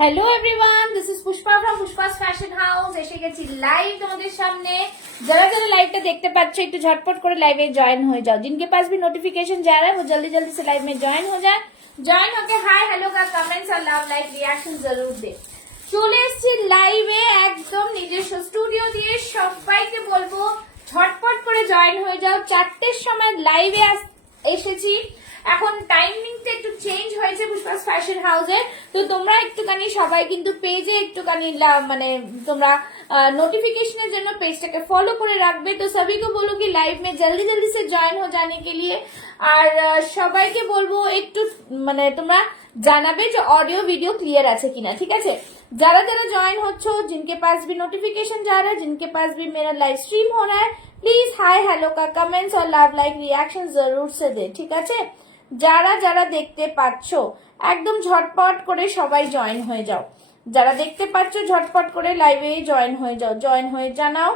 Hello everyone, this is Pushpa from Pushpa's fashion house. এসে গেছি live তোমাদের সামনে। যারা যারা লাইভটা দেখতে পাচ্ছ একটু ঝটপট করে লাইভে জয়েন হয়ে যাও। जिनके पास भी नोटिफिकेशन जा रहा है वो जल्दी जल्दी से लाइव में ज्वाइन हो जाए। জয়েন होके हाय हेलो का कमेंट्स और लव लाइक रिएक्शन जरूर दे। চলে এসেছি লাইভে একদম নিজস্ব স্টুডিও দিয়ে। সবাইকে বলবো ঝটপট করে জয়েন হয়ে যাও। 4টের সময় লাইভে এসেছি। এখন টাইমিংটা একটু চেঞ্জ হয়েছে পুষ্পাস ফ্যাশন হাউসে। তো তোমরা একটুখানি সবাই কিন্তু পেজে একটুখানি মানে তোমরা नोटिफिकेशনের জন্য পেজটাকে ফলো করে রাখবে। তো सभी को बोलो कि लाइव में जल्दी जल्दी से ज्वाइन हो जाने के लिए। আর সবাইকে বলবো একটু মানে তোমরা জানাবে যে অডিও ভিডিও ক্লিয়ার আছে কিনা, ঠিক আছে। যারা যারা জয়েন হচ্ছ, जिनके पास भी नोटिफिकेशन जा रहा है, जिनके पास भी मेरा लाइव स्ट्रीम हो रहा है, प्लीज हाय हेलो का कमेंट्स और लव लाइक रिएक्शन जरूर से दे, ঠিক আছে। যারা যারা দেখতে পাচ্ছ একদম ঝটপট করে সবাই জয়েন হয়ে যাও। যারা দেখতে পাচ্ছ ঝটপট করে লাইভে জয়েন হয়ে যাও। জয়েন হয়ে জানাও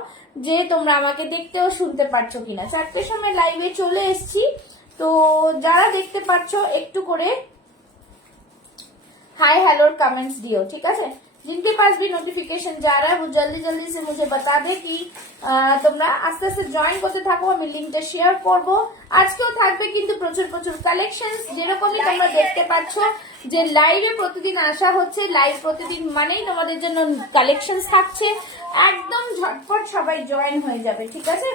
যে তোমরা আমাকে দেখতে ও শুনতে পাচ্ছ কিনা। 4টের সময় লাইভে চলে এসেছি। তো যারা দেখতে পাচ্ছ একটু করে हाय हेलो कमेंट्स दियो, ठीक है। जिनके पास भी नोटिफिकेशन जा रहा है वो जल्दी जल्दी से मुझे बता दे कि তোমরা আস্তে আস্তে জয়েন করতে থাকো। আমি লিংকটা শেয়ার করব। আজকেও থাকবে কিন্তু প্রচুর প্রচুর কালেকশনস। যেরকমই তোমরা দেখতে পাচ্ছ যে লাইভে প্রতিদিন আসা হচ্ছে। লাইভ প্রতিদিন মানেই তোমাদের জন্য কালেকশনস থাকছে। একদম ঝটপট সবাই জয়েন হয়ে যাবে, ঠিক আছে।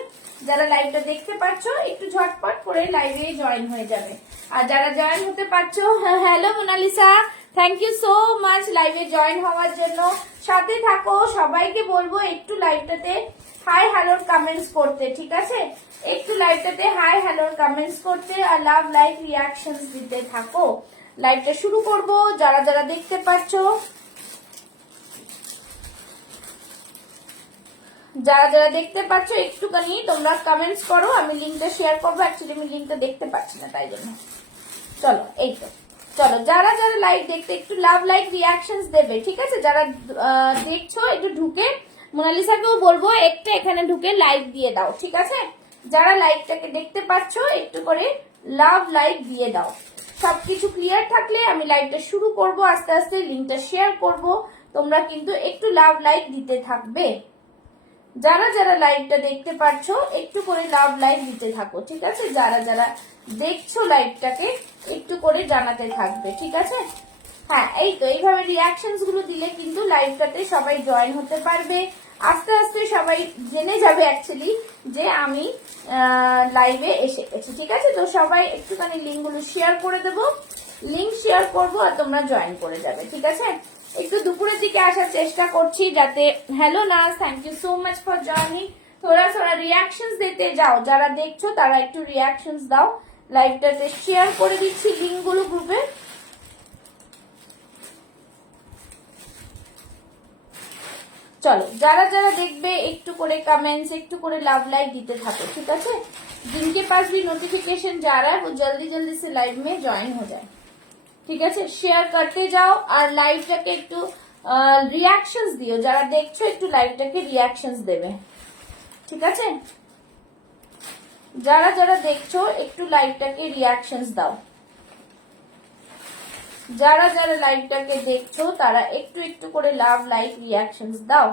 যারা লাইভটা দেখতে পাচ্ছ একটু ঝটপট করে লাইভে জয়েন হয়ে যাবে। আর যারা জয়েন হতে পারছো, hello Monalisa, thank you so much লাইভে জয়েন হওয়ার জন্য। সাথে থাকো। সবাইকে বলবো একটু লাইভটাতে হাই হ্যালোর কমেন্টস করতে, ঠিক আছে। একটু লাইভটাতে হাই হ্যালোর কমেন্টস করতে আর লাভ লাইক রিয়াকশনস দিতে থাকো। লাইভটা শুরু করব। যারা যারা দেখতে পাচ্ছ, যারা যারা দেখতে পাচ্ছ একটুখানি তোমরা কমেন্টস করো। আমি লিংকটা শেয়ার করবো। অ্যাকচুয়ালি আমি লিংকটা দেখতে পাচ্ছি না, তাই জন্য। চলো এই তো, চলো যারা যারা লাইভ দেখতে একটু লাভ লাইক রিয়াকশনস দেবে, ঠিক আছে। যারা দেখছো একটু ঢুকে, মোনালিসাকেও বলবো একটা এখানে ঢুকে লাইক দিয়ে দাও, ঠিক আছে। যারা লাইভটাকে দেখতে পাচ্ছ একটু করে লাভ লাইক দিয়ে দাও। সবকিছু ক্লিয়ার থাকলে আমি লাইভটা শুরু করব। আস্তে আস্তে লিংকটা শেয়ার করব। তোমরা কিন্তু একটু লাভ লাইক দিতে থাকবে। যারা যারা লাইভটা দেখতে পাচ্ছ একটু করে লাভ লাইক দিতে থাকো, ঠিক আছে। যারা যারা দেখছো লাইভটাকে একটু করে জানাতে থাকবে, ঠিক আছে। হ্যাঁ এই তো, এইভাবে রিয়াকশনস গুলো দিলে কিন্তু লাইভটাতে সবাই জয়েন হতে পারবে। আস্তে আস্তে সবাই জেনে যাবে অ্যাকচুয়ালি যে আমি লাইভে এসে গেছি, ঠিক আছে। তো সবাই একটুখানি লিঙ্ক গুলো শেয়ার করে দেবো। লিঙ্ক শেয়ার করবো আর তোমরা জয়েন করে যাবে, ঠিক আছে। একটু দুপুরের দিকে আসার চেষ্টা করছি যাতে। Hello Naz, thank you so much for joining. थोड़ा थोड़ा रिएक्शंस দিতে যাও। যারা দেখছো তারা একটু রিয়াকশনস দাও। লাইভটাতে শেয়ার করে দিচ্ছি লিংক গুলো গ্রুপে। চলো যারা যারা দেখবে একটু করে কমেंट्स, একটু করে লাভ লাইক দিতে থাকো, ঠিক আছে। जिनके पास भी नोटिफिकेशन जा रहा है वो जल्दी जल्दी से लाइव में ज्वाइन हो जाए, ঠিক আছে। শেয়ার করতে যাও আর লাইভটাকে একটু রিয়াকশনস দিও। যারা দেখছো একটু লাইভটাকে রিয়াকশনস দেবে, ঠিক আছে। যারা যারা দেখছো একটু লাইভটাকে রিয়াকশনস দাও। যারা যারা লাইভটাকে দেখছো তারা একটু একটু করে লাভ লাইক রিয়াকশনস দাও।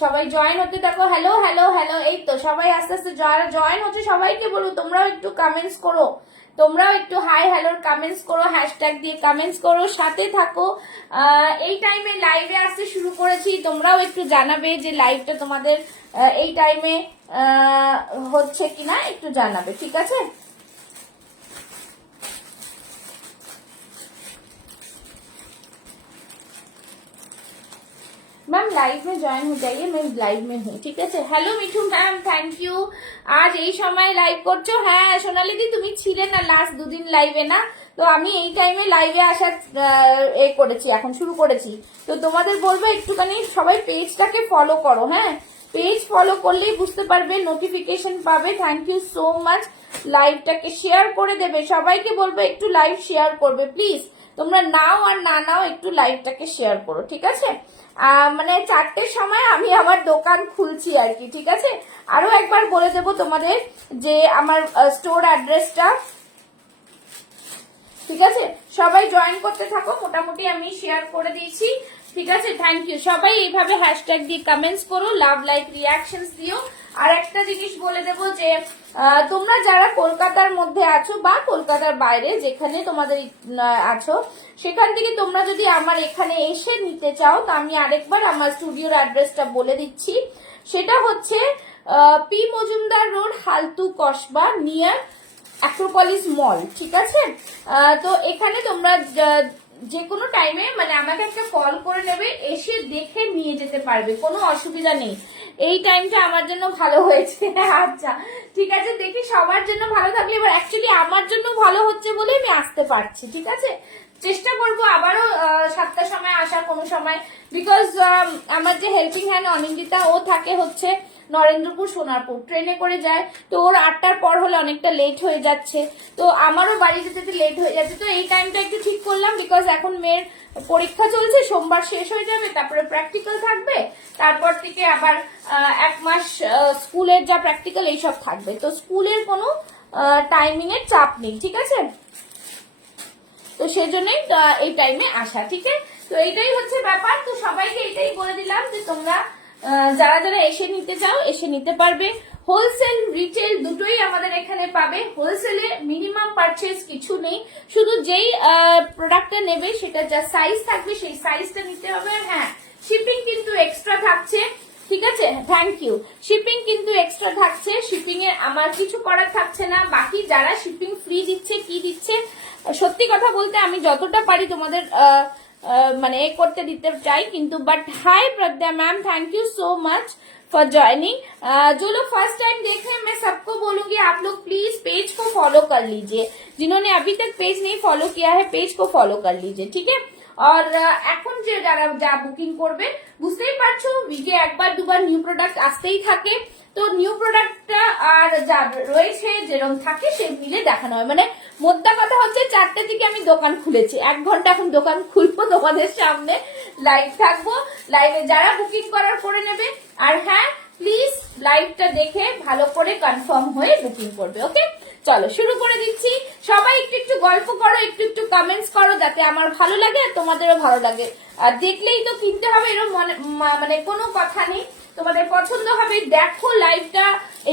সবাই জয়েন হতে থাকো। হ্যালো হ্যালো হ্যালো, এই তো সবাই আস্তে আস্তে যারা জয়েন হচ্ছে সবাইকে বলবো তোমরাও একটু কমেন্টস করো। তোমরাও একটু হাই হ্যালোর কমেন্টস করো, হ্যাশট্যাগ দিয়ে কমেন্টস করো। সাথে থাকো। এই টাইমে লাইভে আসতে শুরু করেছি। তোমরাও একটু জানাবে যে লাইভটা তোমাদের এই টাইমে হচ্ছে কিনা, একটু জানাবে, ঠিক আছে। मैम लाइव में ज्वाइन हो जाइए, मैं लाइव में हूँ, ठीक है। Hello Mithu ma'am, thank you. आज এই সময় লাইভ করছো। হ্যাঁ সোনালি দি তুমি ছিলে না লাস্ট দুদিন লাইভে না, তো আমি এই টাইমে লাইভে আসার করেছি, এখন শুরু করেছি। তো তোমাদের বলবো একটুখানি সবাই পেজটাকে ফলো করো। হ্যাঁ পেজ ফলো করলেই বুঝতে পারবে, নোটিফিকেশন পাবে। Thank you so much. লাইভটাকে শেয়ার করে দেবে। সবাইকে বলবো একটু লাইভ শেয়ার করবে প্লিজ। তোমরা নাও আর না নাও একটু লাইভটাকে শেয়ার করো, ঠিক আছে। মানে 4টের সময় আমি আমার দোকান খুলছি আর কি, ঠিক আছে। আরো একবার বলে দেবো তোমাদের যে আমার স্টোর অ্যাড্রেসটা। ঠিক আছে, সবাই জয়েন করতে থাকো, মোটামুটি আমি শেয়ার করে দিয়েছি। ঠিক আছে, থ্যাংক ইউ। সবাই এইভাবে হ্যাশট্যাগ দিয়ে কমেন্টস করো, লাভ লাইক রিয়াকশনস দিও। আর একটা জিনিস বলে দেবো যে তোমরা যারা কলকাতার মধ্যে আছো বা কলকাতার বাইরে যেখানে তোমাদের আছো, সেখান থেকে তোমরা যদি আমার এখানে এসে নিতে চাও, তো আমি আরেকবার আমার স্টুডিওর অ্যাড্রেসটা বলে দিচ্ছি। সেটা হচ্ছে P Majumdar road, Haltu Kasba, near Acropolis মল। ঠিক আছে, তো এখানে তোমরা যে কোনো টাইমে মানে আমাকে একটা কল করে নেবে, এসে দেখে নিয়ে যেতে পারবে, কোনো অসুবিধা নেই। এই টাইমটা আমার জন্য ভালো হয়েছে। আচ্ছা ঠিক আছে, দেখি সবার জন্য ভালো থাকলে। এবার অ্যাকচুয়ালি আমার জন্য ভালো হচ্ছে বলে আমি আসতে পারছি। ঠিক আছে, চেষ্টা করবো আবারও 7টার সময় আসার কোনো সময়, বিকজ আমার যে হেল্পিং হ্যান্ড অনিন্দিতা, ও থাকে হচ্ছে নরেন্দ্রপুর সোনারপুর, ট্রেনে করে যায়, তো ওর 8টার পর হলে অনেকটা লেট হয়ে যাচ্ছে, তো আমারও বাড়িতে যেতে লেট হয়ে যাচ্ছে। তো এই টাইমটা একটু ঠিক করলাম, বিকজ এখন মেয়ের পরীক্ষা চলছে, সোমবার শেষ হয়ে যাবে, তারপরে প্র্যাকটিক্যাল থাকবে, তারপর থেকে আবার 1 মাস স্কুলের যা প্র্যাকটিক্যাল এইসব থাকবে, তো স্কুলের কোনো টাইমিং এর চাপ নেই। ঠিক আছে, তো সেই জন্যই এই টাইমে আসা। ঠিক আছে, তো এইটাই হচ্ছে ব্যাপার। তো সবাইকে এটাই বলে দিলাম যে তোমরা যারা যারা এসে নিতে চাও এসে নিতে পারবে। হোলসেল রিটেল দুটোই আমাদের এখানে পাবে। হোলসেলে মিনিমাম পারচেজ কিছু নেই, শুধু যেই প্রোডাক্টটা নেবে সেটা যা সাইজ থাকবে সেই সাইজটা নিতে হবে। হ্যাঁ, শিপিং কিন্তু এক্সট্রা থাকছে। ঠিক আছে, থ্যাংক ইউ। শিপিং কিন্তু এক্সট্রা থাকছে, শিপিং এ আমার কিছু করার থাকছে না। বাকি যারা শিপিং ফ্রি দিচ্ছে কি দিচ্ছে, সত্যি কথা বলতে আমি যতটা পারি তোমাদের মানে করতে দিতে চাই, কিন্তু but hi Pragya ma'am, thank you so much for joining. जो लोग फर्स्ट टाइम देख रहे हैं, मैं सबको बोलूंगी आप लोग प्लीज पेज को फॉलो कर लीजिए। जिन्होंने अभी तक पेज नहीं फॉलो किया है, पेज को फॉलो कर लीजिए। ठीक है, और এখন যে যারা যা বুকিং করবে, বুঝতেই পারছো উইকে একবার দুবার নিউ প্রোডাক্ট আসতেই থাকে, তো নিউ প্রোডাক্টটা আর যা রয়েছে যেরকম থাকে সে মিলে দেখানো হয়। মানে মোদ্দা কথা হচ্ছে 4টে থেকে আমি দোকান খুলেছি, 1 ঘন্টা এখন দোকান খুলবো, তোমাদের সামনে লাইভ থাকবো, লাইভে যারা বুকিং করার করে নেবে। আর হ্যাঁ, প্লিজ লাইভটা দেখে ভালো করে কনফার্ম হয়ে বুকিং করবে। ওকে, চলো শুরু করে দিচ্ছি। সবাই একটু একটু গল্প করো, একটু একটু কমেন্টস করো, যাতে আমার ভালো লাগে আর তোমাদেরও ভালো লাগে। আর দেখলেই তো কিনতে হবে এরকম মানে কোনো কথা নেই, তোমাদের পছন্দ হবে, দেখো লাইভটা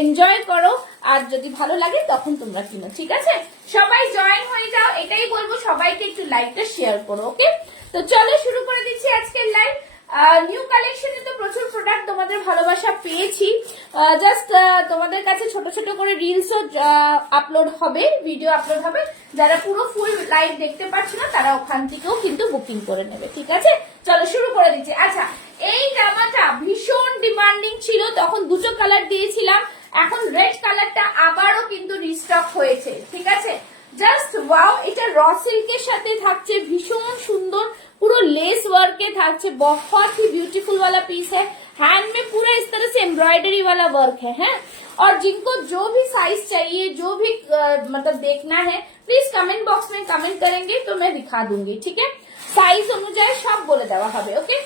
এনজয় করো, আর যদি ভালো লাগে তখন তোমরা কিনো। ঠিক আছে, সবাই জয়েন হয়ে যাও, এটাই বলবো, সবাইকে একটু লাইভটা শেয়ার করো। ওকে, তো চলো শুরু করে দিচ্ছি আজকের লাইভ। নিউ কালেকশনে তো প্রচুর প্রোডাক্ট তোমাদের ভালোবাসা পেয়েছি, জাস্ট তোমাদের কাছে ছোট ছোট করে রিলসও আপলোড হবে, ভিডিও আপলোড হবে। যারা পুরো ফুল লাইভ দেখতে পাচ্ছ না তারা ওখান থেকেও কিন্তু বুকিং করে নেবে। ঠিক আছে, চলো শুরু করে দিচ্ছি। আচ্ছা, এই জামাটা ভীষণ ডিমান্ডিং ছিল, তখন 2টো কালার দিয়েছিলাম, এখন রেড কালারটা আবারও কিন্তু রিস্টক হয়েছে। ঠিক আছে, জাস্ট ওয়াও। এটা র সিল্কের সাথে থাকছে, ভীষণ সুন্দর, पूरा लेस वर्क के থাকছে, बहुत ही ब्यूटीफुल वाला पीस है। हैंड में पूरा इस तरह से एम्ब्रॉयडरी वाला वर्क है। और जिनको जो भी साइज चाहिए, जो भी मतलब देखना है, प्लीज कमेंट बॉक्स में कमेंट करेंगे तो मैं दिखा दूंगी। ठीक है, साइज অনুযায়ী সব বলে দেওয়া হবে। ওকে,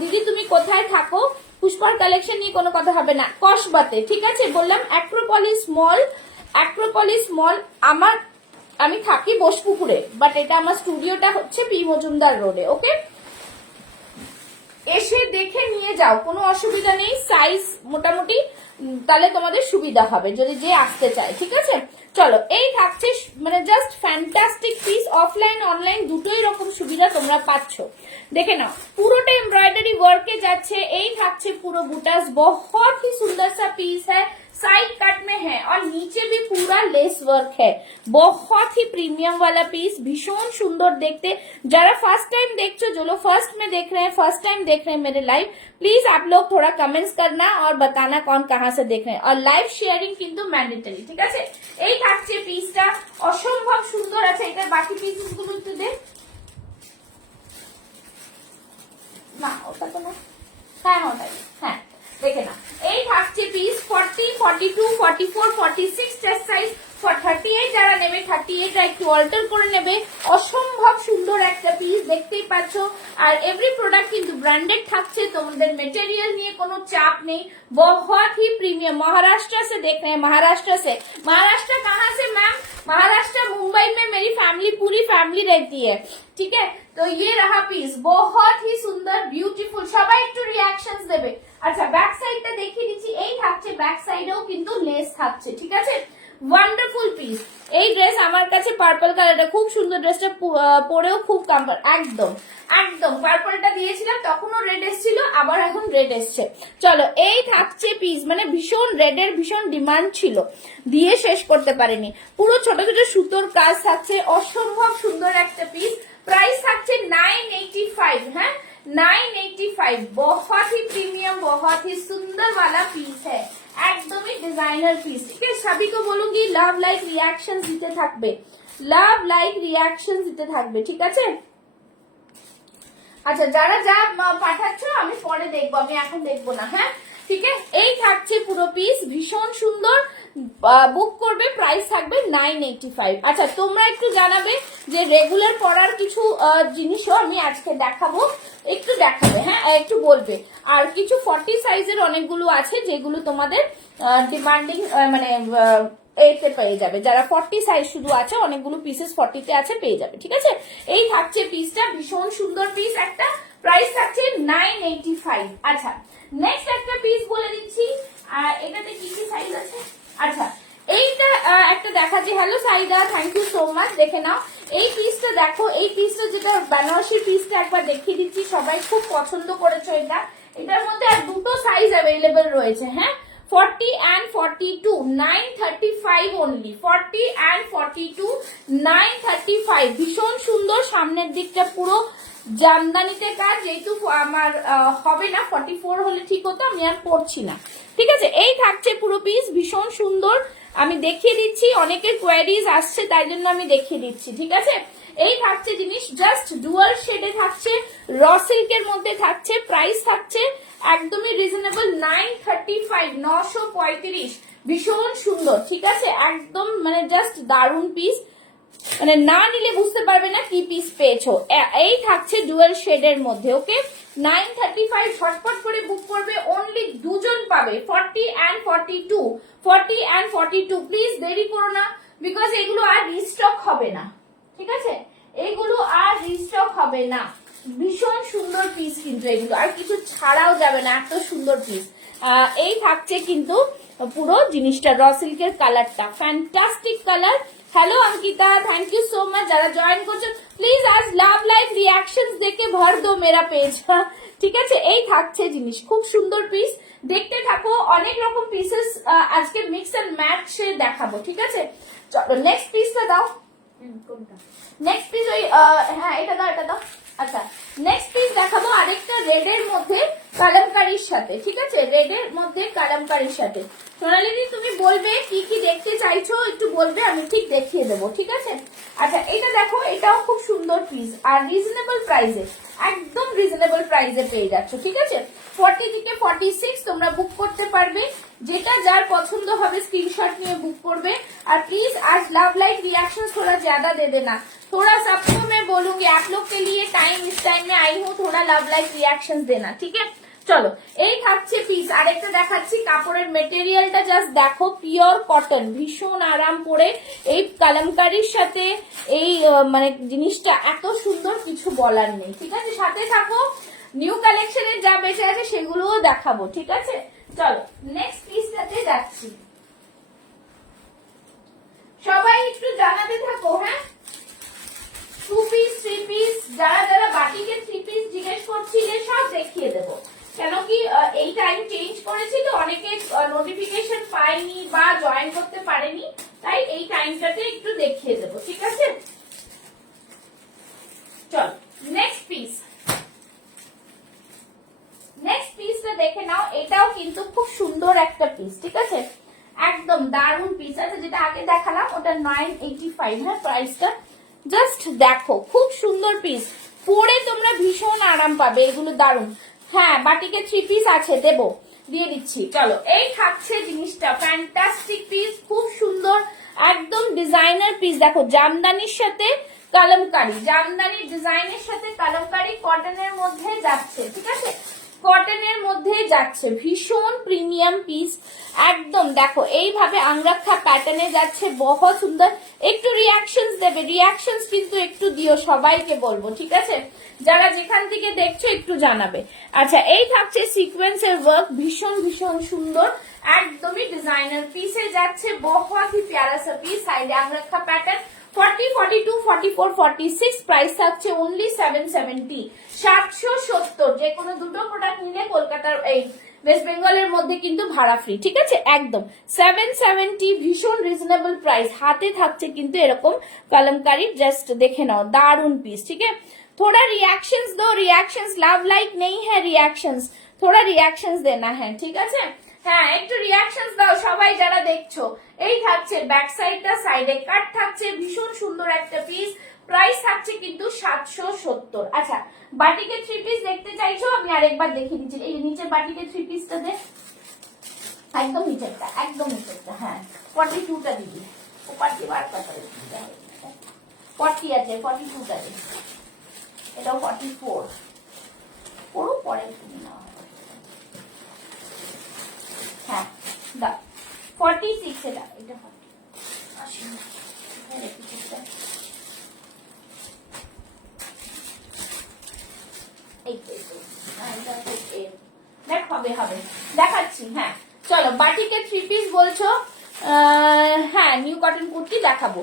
দিদি তুমি কোথায় থাকো? পুষ্পার কালেকশন নিয়ে কোনো কথা হবে না, কসবাতে। ঠিক আছে, বললাম অ্যাক্রোপলিস মল, অ্যাক্রোপলিস মল। আমি থাকি বোসপুকুরে, বাট এটা আমার স্টুডিওটা হচ্ছে পি মজুমদার রোডে। ওকে, এসে দেখে নিয়ে যাও, কোনো অসুবিধা নেই। সাইজ মোটামুটি তাহলে তোমাদের সুবিধা হবে যদি যে আসতে চায়। ঠিক আছে, চলো এই থাকছে মানে just fantastic piece. Offline online দুটোই রকম সুবিধা তোমরা পাচ্ছ। দেখে নাও, পুরোটা এমব্রয়ডারি ওয়ার্কে যাচ্ছে। এই থাকছে পুরো বুটাস, बहुत ही सुंदर सा पीस है, साइड कट में है और नीचे भी पूरा लेस वर्क है। बहुत ही प्रीमियम वाला पीस, भीषण सुंदर देखते। जरा फर्स्ट टाइम देखो, जो लोग फर्स्ट में देख रहे हैं, फर्स्ट टाइम देख रहे हैं मेरे लाइव, प्लीज आप लोग थोड़ा कमेंट्स करना और बताना कौन कहाँ से देख रहे हैं, और लाइव शेयरिंग किंतु मैंडेटरी। ठीक है, এই থাকছে পিসটা, অসম্ভব সুন্দর আছে। এটা বাকি পিসেস গুলো একটু দেখ না, ওটা তো না, হ্যাঁ ওটাই, হ্যাঁ দেখে না। এই থাকছে পিস 40, 42, 44, 46 চেস্ট সাইজ, 38 যারা নেবে 38 একটু অল্টার করে নেবে। অসম্ভব সুন্দর একটা পিস, দেখতেই পাচ্ছ। আর এভরি প্রোডাক্ট কিন্তু ব্র্যান্ডেড থাকছে, তোমাদের মেটেরিয়াল নিয়ে কোনো चाप नहीं, बहुत ही प्रीमियम। महाराष्ट्र से देख रहे हैं, महाराष्ट्र कहाँ से मैम? महाराष्ट्र मुंबई में मेरी फैमिली, पूरी फैमिली रहती है, ठीक है। तो ये रहा पीस, बहुत ही सुंदर ब्यूटीफुल। সবাই একটু রিঅ্যাকশনস দেবে। আচ্ছা ব্যাক সাইডটা দেখিয়ে দিচ্ছি, এই থাকছে ব্যাক সাইডেও কিন্তু লেস থাকছে, ঠিক আছে। Wonderful piece. এই ড্রেস আমার কাছে পার্পল কালারটা খুব সুন্দর, ড্রেসটা পরেও খুব কমফর্ট, একদম একদম। পার্পলটা দিয়েছিলাম তখনও রেড এসেছিল, আবার এখন রেড এসছে। চলো এই থাকছে পিস, মানে ভীষণ রেডের ভীষণ ডিমান্ড ছিল, দিয়ে শেষ করতে পারেনি। পুরো ছোট ছোট সুতোর কাজ থাকছে, অসম্ভব সুন্দর একটা পিস। प्राइस থাকছে 985, है 985। बहुत ही प्रीमियम, बहुत ही सुंदर वाला पीस है, एकदम ही डिजाइनर पीस, ठीक है। सभी को बोलूंगी লাভ লাইক রিঅ্যাকশন দিতে থাকবে, লাভ লাইক রিঅ্যাকশন দিতে থাকবে, ঠিক আছে। আচ্ছা যারা যা পাঠাচ্ছ আমি পরে দেখবো, আমি এখন দেখবো না, হ্যাঁ ঠিক আছে। এই থাকছে পুরো পিস, ভীষণ সুন্দর, বুক করবে, প্রাইস থাকবে 985। আচ্ছা তোমরা একটু জানাবে যে রেগুলার পরার কিছু জিনিসও আমি আজকে দেখাবো, একটু দেখাবে, হ্যাঁ একটু বলবে। আর কিছু 40 সাইজের অনেকগুলো আছে যেগুলো তোমাদের ডিমান্ডিং, মানে এইতে পেয়ে যাবে। যারা 40 সাইজ শুধু আছে, অনেকগুলো পিসেস 40 তে আছে, পেয়ে যাবে, ঠিক আছে। এই থাকছে পিসটা, ভীষণ সুন্দর পিস একটা, প্রাইস থাকছে 985। আচ্ছা নেক্সট একটা পিস বলে দিচ্ছি, এটাতে কি কি সাইজ আছে। আচ্ছা এইটা একটা দেখাচ্ছি। Hello Saida, thank you so much. দেখে নাও এই পিসটা, দেখো এই পিসটা যেটা বেনারসি পিসটা একবার দেখিয়ে দিচ্ছি, সবাই খুব পছন্দ করেছো এটা। এটার মধ্যে আর দুটো সাইজ অ্যাভেলেবেল রয়েছে, হ্যাঁ 40 and 42, 935 only, 40 and 42, 935। ভীষণ সুন্দর, সামনের দিকটা পুরো জামদানিতে কাজ, যেহেতু আমার হবে না 44 হলে ঠিক হতো, আমি আর পড়ছি না, ঠিক আছে। এই থাকছে পুরো পিস, ভীষণ সুন্দর, আমি দেখিয়ে দিচ্ছি, অনেকের কোয়ারিজ আসছে তাই জন্য আমি দেখিয়ে দিচ্ছি, ঠিক আছে। এই থাকছে জিনিস, জাস্ট ডুয়াল শেডে থাকছে, র সিল্কের মধ্যে থাকছে, প্রাইস থাকছে একদমই রিজনেবল 935, 935। ভীষণ সুন্দর, ঠিক আছে, একদম মানে জাস্ট দারুন পিস, মানে না নিলে বুঝতে পারবে না কি পিস পেয়েছো। এই থাকছে ডুয়াল শেডের মধ্যে, ওকে 935। ঝটপট করে বুক করবে, অনলি দুজন পাবে, 40 and 42, 40 and 42। প্লিজ দেরি করো না, বিকজ এগুলো আর রিস্টক হবে না, ঠিক আছে, এগুলো আর রিস্টক হবে না। ভীষণ সুন্দর পিস কিন্তু এগুলো, আর কিছু ছাড়াও যাবে না, এত সুন্দর পিস। এই থাকছে কিন্তু পুরো জিনিসটা, র সিল্কের কালারটা fantastic colour. Hello Ankita, thank you so much. যারা জয়েন করছো প্লিজ আজ লাভ লাইভ রিঅ্যাকশন দেখে ভর দো মেরা পেজ, ঠিক আছে। এই থাকছে জিনিস, খুব সুন্দর পিস, দেখতে থাকো। অনেক রকম পিসেস আজকে মিক্স এন্ড ম্যাচ দেখাবো, ঠিক আছে। চলো নেক্সট পিসটা দাও, নেক্সট পিস ওই হ্যাঁ এটা দাও, এটা দাও। আচ্ছা নেক্সট পিস দেখাবো আরেকটা রেডের মধ্যে কালামকারীর সাথে, ঠিক আছে, রেডের মধ্যে কালামকারীর সাথে। সোনালিদি তুমি বলবে কি কি দেখতে চাইছো, একটু বলবে, আমি ঠিক দেখিয়ে দেবো, ঠিক আছে। আচ্ছা এটা দেখো, এটাও খুব সুন্দর পিস, আর রিজনেবল প্রাইসে, একদম রিজনেবল প্রাইসে পেয়ে যাচ্ছ, ঠিক আছে। 40 থেকে 46 তোমরা বুক করতে পারবে, যেটা যার পছন্দ হবে স্ক্রিনশট নিয়ে বুক করবে। আর প্লিज आज लव लाइक रिएक्शन थोड़ा ज्यादा दे देना, थोड़ा सबको मैं बोलूंगी, आप लोग के लिए टाइम इस टाइम में आई हूँ, थोड़ा लव लाइक रिएक्शन देना, ठीक है। চলো এই থাকছে পিস, আরেকটা দেখাচ্ছি। কাপড়ের মেটেরিয়ালটা জাস্ট দেখো, পিওর কটন, ভীষণ আরাম পরে। এই কালামকারীর সাথে এই মানে জিনিসটা এত সুন্দর, কিছু বলার নেই, ঠিক আছে। সাথে থাকো, নিউ কালেকশনের যা বেঁচে আছে সেগুলোও দেখাবো, ঠিক আছে। চলো নেক্সট পিসটাতে যাচ্ছি, সবাই একটু জানাতে থাকো, হ্যাঁ 2 পিস 3 পিস, যারা যারা বাটিকে 3 পিস জিজ্ঞেস করছিলে সব দেখিয়ে দেবো, কেন কি এই টাইম চেঞ্জ করেছি তো, অনেকে নোটিফিকেশন পায়নি বা জয়েন করতে পারেনি, তাই এই টাইমটাতে একটু দেখিয়ে দেবো, ঠিক আছে। চল নেক্সট পিস, নেক্সট পিসটা দেখে নাও। এটাও কিন্তু খুব সুন্দর একটা পিস, ঠিক আছে, একদম দারুন পিস আছে। যেটা আগে দেখালাম ওটা 985, হ্যাঁ প্রাইসটা জাস্ট দেখো, খুব সুন্দর পিস, পরে তোমরা ভীষণ আরাম পাবে, এগুলো দারুন। হ্যাঁ বাটিকে 3 পিস আছে, দেবো, দিয়ে দিচ্ছি। চলো এই থাকছে জিনিসটা, ফ্যান্টাস্টিক পিস, খুব সুন্দর। একদম ডিজাইনার পিস। দেখো জামদানির সাথে কলমকারি, জামদানির ডিজাইনের সাথে কলমকারি কটনের মধ্যে যাচ্ছে, ঠিক আছে, কটনের মধ্যে যাচ্ছে, ভীষণ প্রিমিয়াম পিস একদম। দেখো এইভাবে আঙ্গাক্ষা প্যাটার্নে যাচ্ছে, বহুত সুন্দর। একটু রিয়াকশনস দেবে, রিয়াকশনস কিন্তু একটু দিও, সবাইকে বলবো, ঠিক আছে, যারা যেখান থেকে দেখছো একটু জানাবে। আচ্ছা, এই থাকছে সিকোয়েন্সের ওয়ার্ক, ভীষণ ভীষণ সুন্দর, একদমই ডিজাইনার পিসে যাচ্ছে, বহুত হি প্যারা সা পিস। সাইডে আঙ্গাক্ষা প্যাটার্ন, 40, 42, 44, 46, প্রাইস থাকছে অনলি 770, 770। যে কোনো দুটো প্রোডাক্ট নিলে কলকাতার এই ওয়েস্ট বেঙ্গলের মধ্যে কিন্তু ভাড়া ফ্রি, ঠিক আছে, একদম 770, ভীষণ রিজনেবল প্রাইস। হাতে থাকছে কিন্তু এরকম কলমকারি, জাস্ট দেখে নাও, দারুন পিস, ঠিক আছে। थोड़ा रिएक्शंस दो, रिएक्शंस, लव लाइक नहीं है रिएक्शंस, थोड़ा रिएक्शंस देना है, ঠিক আছে, হ্যাঁ একটু রিয়াকশনস দাও সবাই যারা দেখছো। এই থাকছে ব্যাক সাইডটা, সাইডে কাট থাকছে, ভীষণ সুন্দর একটা পিস, প্রাইস থাকছে কিন্তু 770। আচ্ছা, বাটিকে থ্রি পিস দেখতে চাইছো, আমি আরেকবার দেখিয়ে দিচ্ছি। এই নিচের বাটিকে থ্রি পিসটা দে, একদম নিচেরটা, একদম নিচেরটা, হ্যাঁ 42টা দিবি, ও পাটি বার কথা দিতে হবে, 40 আছে, 42টা দে, এটাও 44, পুরো পরে তুমি নাও, হ্যাঁ দা 46 এটা, এটা 40 দেখ, হবে হবে, দেখাচ্ছি, হ্যাঁ চলো। বাটিকে থ্রি পিস বলছো, হ্যাঁ নিউ কটন কুর্তি দেখাবো,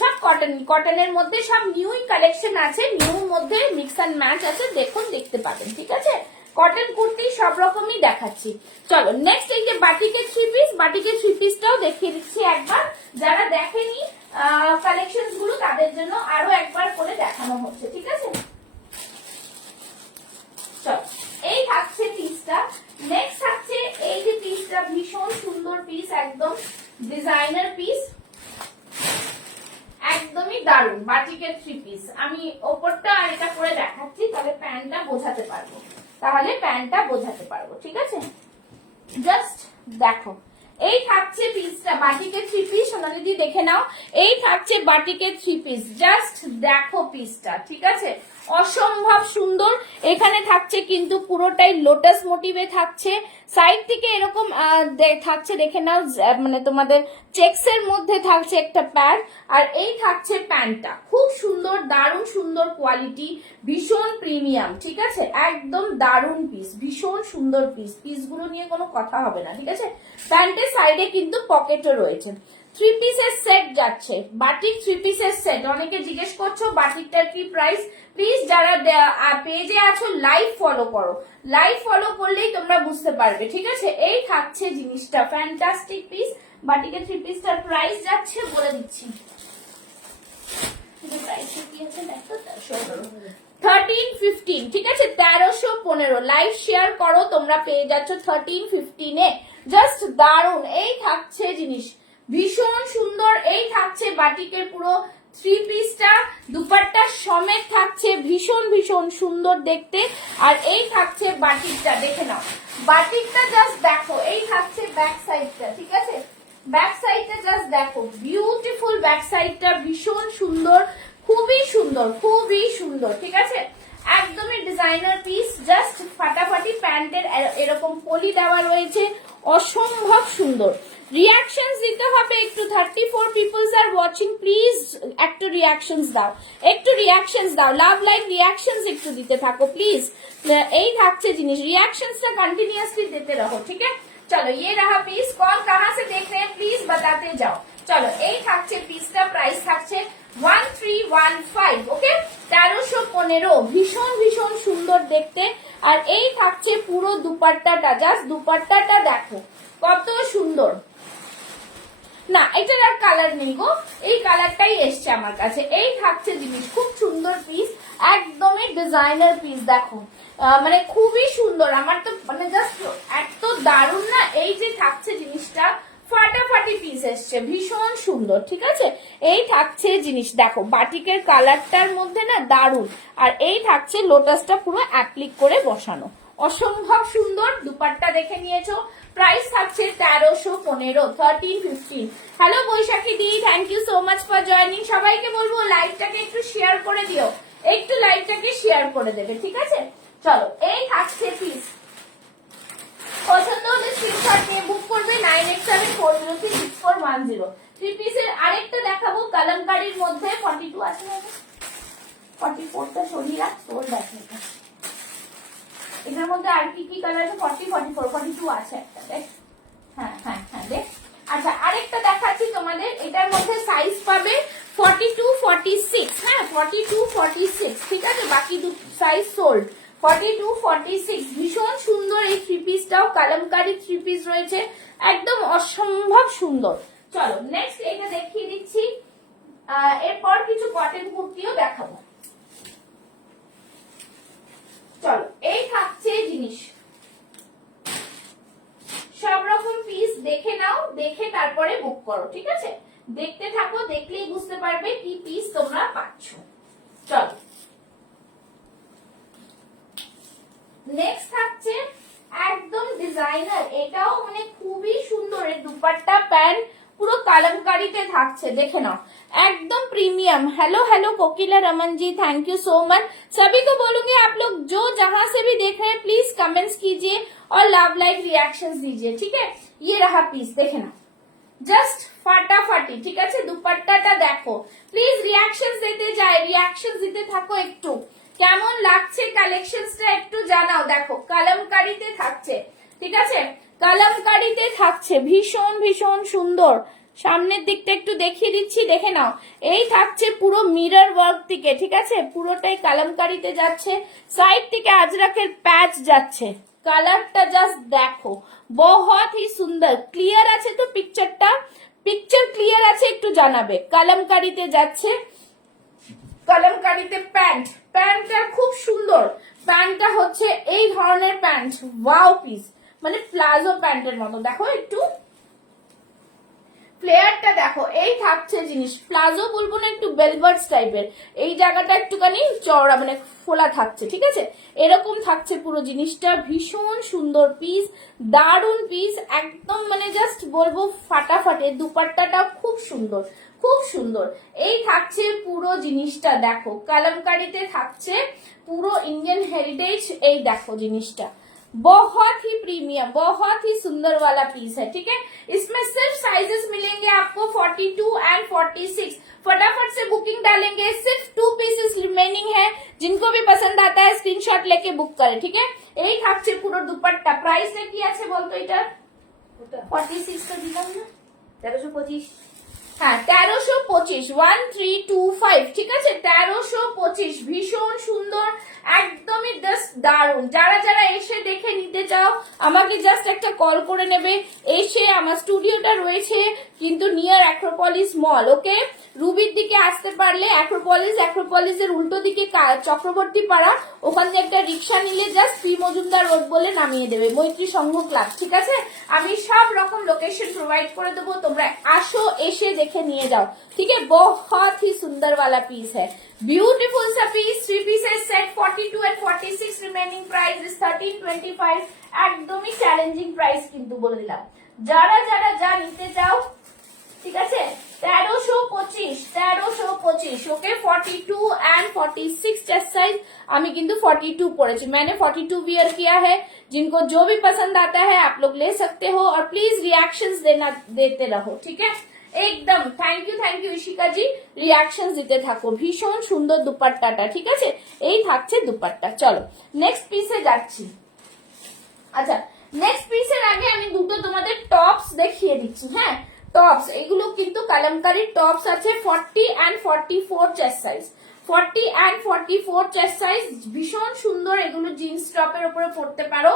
সব কটন, কটনের মধ্যে সব নিউ কালেকশন আছে, নিউ মধ্যে মিক্স অ্যান্ড ম্যাচ আছে, দেখুন দেখতে পাবেন, ঠিক আছে, কটন কুর্তি সব রকমই দেখাচ্ছি। চলো নেক্সট, এই যে বাটিকে থ্রি পিস, বাটিকে থ্রি পিসটাও দেখিয়ে দিচ্ছি একবার, যারা দেখেনি কালেকশন গুলো তাদের জন্য আরো একবার করে দেখানো হচ্ছে, ঠিক আছে। চলো, এই থাকছে পিসটা, নেক্সট থাকছে এই যে পিসটা, ভীষণ সুন্দর পিস, একদম ডিজাইনার পিস, একদমই দারুন, বাটিকের থ্রি পিস। আমি ওপরটা আর এটা করে দেখাচ্ছি, তাহলে প্যান্টটা বোঝাতে পারবো, তাহলে প্যান্টটা বোঝাতে পারবো, ঠিক আছে, জাস্ট দেখো। এই থাকছে পিসটা, বাটিকের থ্রি পিস, সোনালিদি দেখে নাও, এই থাকছে বাটিকের থ্রি পিস, জাস্ট দেখো পিসটা, ঠিক আছে, অসম্ভব সুন্দর। এখানে থাকছে কিন্তু পুরোটাই লোটাস মোটিভে থাকছে, সাইড থেকে এরকম থাকছে, দেখে নাও, মানে তোমাদের চেক্স এর মধ্যে থাকছে একটা প্যান্ট, আর এই থাকছে প্যান্টটা, খুব সুন্দর, দারুণ সুন্দর কোয়ালিটি, ভীষণ প্রিমিয়াম, ঠিক আছে, একদম দারুণ পিস, ভীষণ সুন্দর পিস, পিসগুলো নিয়ে কোনো কথা হবে না, ঠিক আছে। প্যান্টের সাইডে কিন্তু পকেটও রয়েছে। থ্রি পিসের সেট যাচ্ছে, বাটিক থ্রি পিসের সেট। অনেকে জিজ্ঞেস করছো বাটিকটার কি প্রাইস, প্লিজ যারা পেজে আছো লাইভ ফলো করো, লাইভ ফলো করলেই তোমরা বুঝতে পারবে, ঠিক আছে। এই থাকছে জিনিসটা, ফ্যান্টাস্টিক পিস, বাটিকের থ্রি পিসটার প্রাইস যাচ্ছে বলে দিচ্ছি, 1315, ঠিক আছে, 1315। লাইভ শেয়ার করো, তোমরা পেয়ে যাচ্ছ 1315 এ, জাস্ট দারুন। এই থাকছে জিনিস, ভীষণ সুন্দর। এই থাকছে বাটিকের পুরো থ্রি পিসটা, দুপাট্টা সমেত থাকছে, ভীষণ ভীষণ সুন্দর দেখতে। আর এই থাকছে বাটিকটা, দেখে নাও বাটিকটা, জাস্ট দেখো। এই থাকছে ব্যাক সাইডটা, ঠিক আছে, ব্যাক সাইডটা জাস্ট দেখো, বিউটিফুল ব্যাক সাইডটা, ভীষণ সুন্দর, খুবই সুন্দর, খুবই সুন্দর, ঠিক আছে, একদমই ডিজাইনার পিস, জাস্ট ফাটাফাটি। প্যান্টের এরকম পলি দেওয়া রয়েছে, অসম্ভব সুন্দর। রিয়াকশনস দিতে হবে একটু, 34 পিপলস আর ওয়াচিং, প্লিজ একটু রিয়াকশনস দাও, একটু রিয়াকশনস দাও, লাভ লাইক রিয়াকশনস একটু দিতে থাকো প্লিজ। এই থাকছে জিনিস, रिएक्शंसটা कंटिन्यूअसली देते रहो, ठीक है। चलो ये रहा पीस, कौन कहां से देख रहे हैं प्लीज बताते जाओ। चलो এই থাকছে পিসটা, প্রাইস থাকছে 1315, ওকে, 1315, ভীষণ ভীষণ সুন্দর দেখতে। আর এই থাকছে পুরো দুপাট্টাটা, জাস্ট দুপাট্টাটা দেখো কত সুন্দর। না এটার আর কালার নেই গো, এই কালারটাই এসছে আমার কাছে। এই থাকছে জিনিস, খুব সুন্দর পিস, একদমই ডিজাইনার পিস, দেখো মানে খুবই সুন্দর। আমার তো মানে জাস্ট এত দারুণ না, এই যে থাকছে জিনিসটা, ফাটাফাটি পিস এসছে, ভীষণ সুন্দর, ঠিক আছে। এই থাকছে জিনিস, দেখো বাটিকের কালারটার মধ্যে না দারুণ। আর এই থাকছে লোটাসটা পুরো অ্যাপ্লিক করে বসানো, অসম্ভব সুন্দর। দুপাট্টা দেখে নিয়েছো, প্রাইস থাকছে 1315, 1315। Hello Baishakhi di, thank you so much for joining. সবাইকে বলবো লাইভটাকে একটু শেয়ার করে দিও, একটু লাইভটাকে শেয়ার করে দেবে, ঠিক আছে? চলো, এই থাকছে পিস। পছন্দ হলে স্ক্রিনশট নিয়ে বুক করবে 9874036410। থ্রি পিসের আরেকটা দেখাবো কালামকারীর মধ্যে। 42 আছে না? 44টা সরিয়ে রাখ, তোর দেখে এটার মধ্যে আর কি কি কালার আছে? 40, 44, 42 আছে একটা, দেখ। হ্যাঁ হ্যাঁ হ্যাঁ, দেখ। আচ্ছা, আরেকটা দেখাচ্ছি তোমাদের। এটার মধ্যে সাইজ পাবে 42, 46। হ্যাঁ, 42, 46, ঠিক আছে? বাকি দু সাইজ সোল্ড। 42, 46 ভীষণ সুন্দর এই থ্রি পিসটাও, কালামকারী থ্রি পিস রয়েছে, একদম অসম্ভব সুন্দর। চলো নেক্সট এটা দেখিয়ে দিচ্ছি। এরপর কিছু কটন কুর্তিও দেখাবো। চলো, এই থাকছে জিনিস, সব রকম পিস দেখে নাও, দেখে তারপরে বুক করো, ঠিক আছে? দেখতে থাকো, দেখলেই বুঝতে পারবে কি পিস তোমরা পাচ্ছ। চলো নেক্সট থাকছে একদম ডিজাইনার, এটাও মানে খুবই সুন্দর। এর দুপাট্টা প্যান্ট পুরো কালামকারীতে থাকছে, দেখে नाउ एकदम premium. Hello hello Kokila Raman ji, thank you so much. सभी को बोलूंगी आप लोग जो जहां से भी देख रहे हैं प्लीज कमेंट्स कीजिए और लव लाइक रिएक्शंस दीजिए, ठीक है? ये रहा पीस, देखे ना, জাস্ট ফাটাফাটি, ঠিক আছে? দুপাট্টাটা দেখো, প্লিজ রিঅ্যাকশনস দিতে যাই, রিঅ্যাকশনস দিতে থাকো। একটু কেমন লাগছে কালেকশনসটা একটু জানাও। দেখো কালামকারীতে থাকছে, ঠিক আছে? কালামকারীতে থাকছে, ভীষণ ভীষণ সুন্দর। সামনের দিকটা একটু দেখিয়ে দিচ্ছি, দেখে নাও। এই থাকছে পুরো মিরর ওয়ার্ক থেকে, ঠিক আছে? পুরোটাই কালামকারীতে যাচ্ছে, সাইড থেকে আজরাকের প্যাচ যাচ্ছে। কালারটা জাস্ট দেখো, बहुत ही সুন্দর। ক্লিয়ার আছে তো পিকচারটা? পিকচার ক্লিয়ার আছে একটু জানাবে। কালামকারীতে যাচ্ছে, কালামকারীতে প্যান্ট, প্যান্টটা খুব সুন্দর। প্যান্টটা হচ্ছে এই ধরনের প্যান্ট, ওয়াও পিস, মানে প্লাজো প্যান্টের মতো। দেখো একটু ফ্লেয়ারটা দেখো, এই থাকছে জিনিস, প্লাজো বলবো না, একটু বেলভার্স টাইপের। এই জায়গাটা একটুখানি চওড়া, মানে ফোলা থাকছে, ঠিক আছে? এরকম থাকছে পুরো জিনিসটা, ভীষণ সুন্দর পিস, দারুন পিস, একদম মানে জাস্ট বলবো ফাটাফাটে। দুপাট্টাটা খুব সুন্দর, খুব সুন্দর। এই থাকছে পুরো জিনিসটা, দেখো কালামকারীতে থাকছে, পুরো ইন্ডিয়ান হেরিটেজ। এই দেখো জিনিসটা, बहुत ही प्रीमियम, बहुत ही सुंदर वाला पीस है, ठीक है? इसमें सिर्फ साइजेस मिलेंगे आपको 42 एंड 46। फटाफट से बुकिंग डालेंगे, सिर्फ 2 पीसेस रिमेनिंग है। जिनको भी पसंद आता है स्क्रीनशॉट लेके बुक करें, ठीक है? এই থাকছে পুরো দুপাট্টা। প্রাইসটা কি আছে বলতো এটা? 46 তো দিলাম না, 1325। হ্যাঁ 1325, 1325, ঠিক আছে? 1325, ভীষণ সুন্দর, একদমই জাস্ট দারুন। যারা যারা এসে দেখে নিতে চাও আমাকে জাস্ট একটা কল করে নেবে। এসে আমার স্টুডিওটা রয়েছে কিন্তু নিয়ার অ্যাক্রোপলিস মল, ওকে? রুবির দিকে আসতে পারলে অ্যাক্রোপলিসের উল্টো দিকে চক্রবর্তী পাড়া, ওখান থেকে একটা রিক্সা নিলে জাস্ট পি মজুমদার রোড বলে নামিয়ে দেবে, মৈত্রী সংঘ ক্লাব, ঠিক আছে? আমি সব রকম লোকেশন প্রোভাইড করে দেবো, তোমরা আসো, এসে দেখে নিয়ে যাও, ठीक है? बहुत ही सुंदर वाला पीस है, ब्यूटीफुल सा piece. 3 pieces set 42 and 46, remaining price is 1325। একদমই চ্যালেঞ্জিং প্রাইস কিন্তু বলে দিলাম। যারা যারা যা নিতে চাও, ঠিক আছে? 1325, ओके? 42 and 46 chest size. আমি কিন্তু 42 পরেছি, मैंने 42 वियर किया है। जिनको जो भी पसंद आता है आप लोग ले सकते हो और प्लीज रिएक्शंस देते रहो, ठीक है? একদম thank you Ishika ji, reactions দিতে থাকো। ভীষণ সুন্দর দুপাট্টাটা, ঠিক আছে? এই থাকছে দুপাট্টা। চলো নেক্সট পিসে যাচ্ছি। আচ্ছা, নেক্সট পিসের আগে আমি দুটো তোমাদের টপস দেখিয়ে দিচ্ছি। হ্যাঁ, টপস এগুলো কিন্তু কালামকারী টপস আছে, 40 and 44 chest size, 40 and 44 chest size, ভীষণ সুন্দর। এগুলো জিন্স টপের উপরে পরতে পারো,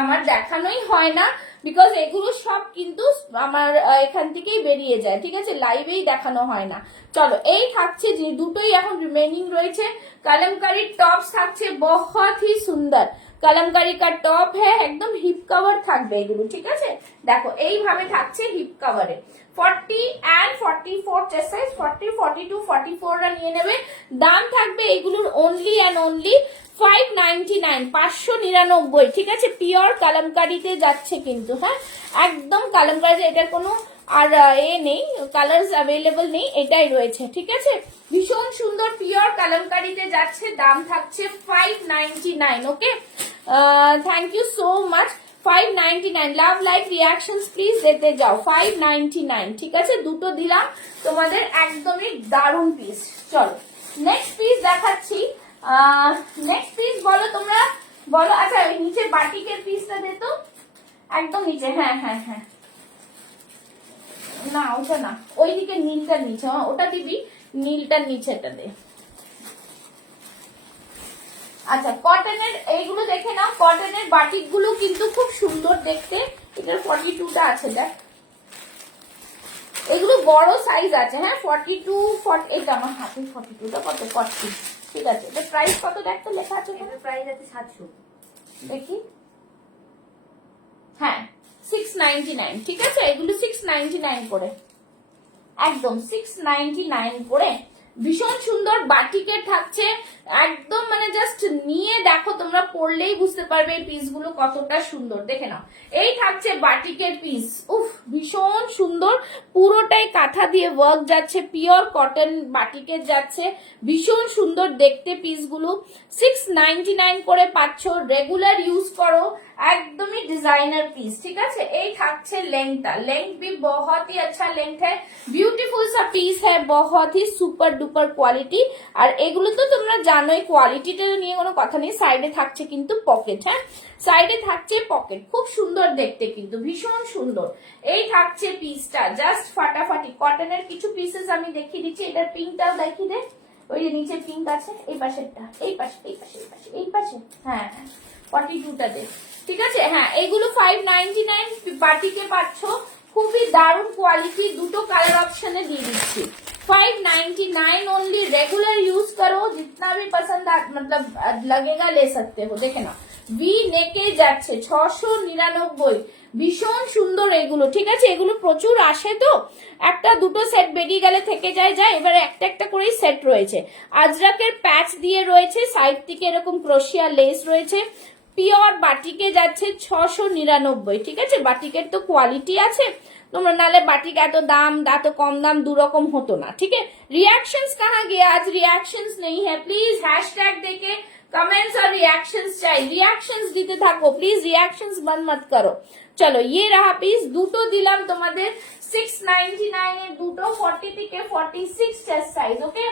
আমার দেখানোই হয় না বিকজ এগুলো সব কিন্তু আমার এখান থেকেই বেরিয়ে যায়, ঠিক আছে? লাইভেই দেখানো হয় না। চলো এই থাকছে, যে দুটোই এখন রিমেনিং রয়েছে। কালামকারী টপস থাকছে, बहुत ही সুন্দর। কালামকারী কা টপ হ্যাঁ, একদম হিপ কভার থাকবে এগুলো, ঠিক আছে? দেখো এইভাবে থাকছে হিপ কভারে। 40 এন্ড 44 চেস্ট সাইজ, 40, 42, 44 রা নিয়ে নেবে। দাম থাকবে এগুলোর অনলি এন্ড অনলি 599, 599, ঠিক আছে, পিওর কালামকারিতে যাচ্ছে কিন্তু, হ্যাঁ একদম কালামকারি, এটার কোনো আর নেই, কালার্স অ্যাভেলেবল নেই, এটাই রয়েছে, ঠিক আছে, ভীষণ সুন্দর পিওর কালামকারিতে যাচ্ছে, দাম থাকছে 599, okay, thank you so much. 599, love like reactions please দিতে যাও, 599, ঠিক আছে, দুটো দিলাম তোমাদের, একদমই দারুণ পিস। চলো নেক্সট পিস দেখাচ্ছি, নেক্সট পিস বলো তোমরা, বলো, আচ্ছা ওই নিচে বাটিকের পিসটা দে তো, একদম নিচে, হ্যাঁ হ্যাঁ হ্যাঁ, না ওটা না, ওইদিকে নীলটার নিচে, ওটা দিবি, নীলটার নিচেটা দে। আচ্ছা কটনের এইগুলো দেখে নাও, কটনের বাটিক গুলো কিন্তু খুব সুন্দর দেখতে, এটার 42টা আছে, দেখ এগুলো বড় সাইজ আছে, হ্যাঁ 42, 40, এটা আমার হাতে 42টা কত, 40, ঠিক আছে, এটা প্রাইস কত দেখ তো, লেখা আছে এখানে প্রাইস আছে 700, দেখি, হ্যাঁ 699, ঠিক আছে, এগুলো 699 করে, একদম 699 করে, ভীষণ সুন্দর বাটিকের থাকছে, একদম মানে জাস্ট নিয়ে দেখো, তোমরা পরলেই বুঝতে পারবে এই পিসগুলো কতটা সুন্দর, দেখে নাও, এই থাকছে বাটিকের পিস, উফ ভীষণ সুন্দর, পুরোটাই কাঁথা দিয়ে ওয়ার্ক যাচ্ছে, পিওর কটন বাটিকের যাচ্ছে, ভীষণ সুন্দর দেখতে পিসগুলো, 699 করে পাচ্ছ, রেগুলার ইউজ করো, একদমই ডিजाइनर पीस, ठीक है। এই থাকছে লেংথটা, লেংথ भी बहुत ही अच्छा लेंथ है, ब्यूटीफुल सा पीस है, बहुत ही सुपर डुपर क्वालिटी, আর এগুলো তো তোমরা জানোই, কোয়ালিটিটা নিয়ে কোনো কথা নেই, সাইডে থাকছে কিন্তু পকেট, হ্যাঁ সাইডে থাকছে পকেট, খুব সুন্দর দেখতে কিন্তু, ভীষণ সুন্দর, এই থাকছে পিসটা, জাস্ট ফাটাফাটি, কটনের কিছু পিসেস আমি দেখিয়ে দিচ্ছি, এটার পিঙ্কটাও দেখিয়ে দে, ওই যে নিচে পিঙ্ক আছে, এই পাশেরটা, এই পাশে এই পাশে এই পাশে এই পাশে, হ্যাঁ 42টা দে, ঠিক আছে, হ্যাঁ এগুলো 599 বাটিকে পাচ্ছ, খুবই দারুণ কোয়ালিটি, দুটো কালার অপশনে দিয়ে দিচ্ছি, 599 ओनली, रेगुलर यूज करो, जितना भी पसंद मतलब लगेगा ले सकते हो, देखे ना ভি নেকে যাচ্ছে 699, ভীষণ সুন্দর এগুলো, ঠিক আছে, এগুলো প্রচুর আসে তো, একটা দুটো সেট বেরিয়ে গেলে থেকে যায়, এবারে একটা একটা করেই সেট রয়েছে, আজরাকের প্যাচ দিয়ে রয়েছে, সাইড থেকে এরকম ক্রোশিয়া লেস রয়েছে, পিওর বাটিকে যাচ্ছে 699, ঠিক আছে, বাটিকের তো কোয়ালিটি আছে, তোমরা নালে বাটিক এত দাম, এত কম দাম দুরকম হতো না, ঠিক है। रिएक्शंस कहाँ गया, आज रिएक्शंस नहीं है, प्लीज हैशटैग देके कमेंट्स और रिएक्शंस चाहिए, रिएक्शंस দিতে থাকো প্লিজ, रिएक्शंस बंद मत करो। চলো ये रहा পিস, দুটো দিলাম তোমাদের 699 এর দুটো, 40 থেকে 46 চেস্ট সাইজ, ওকে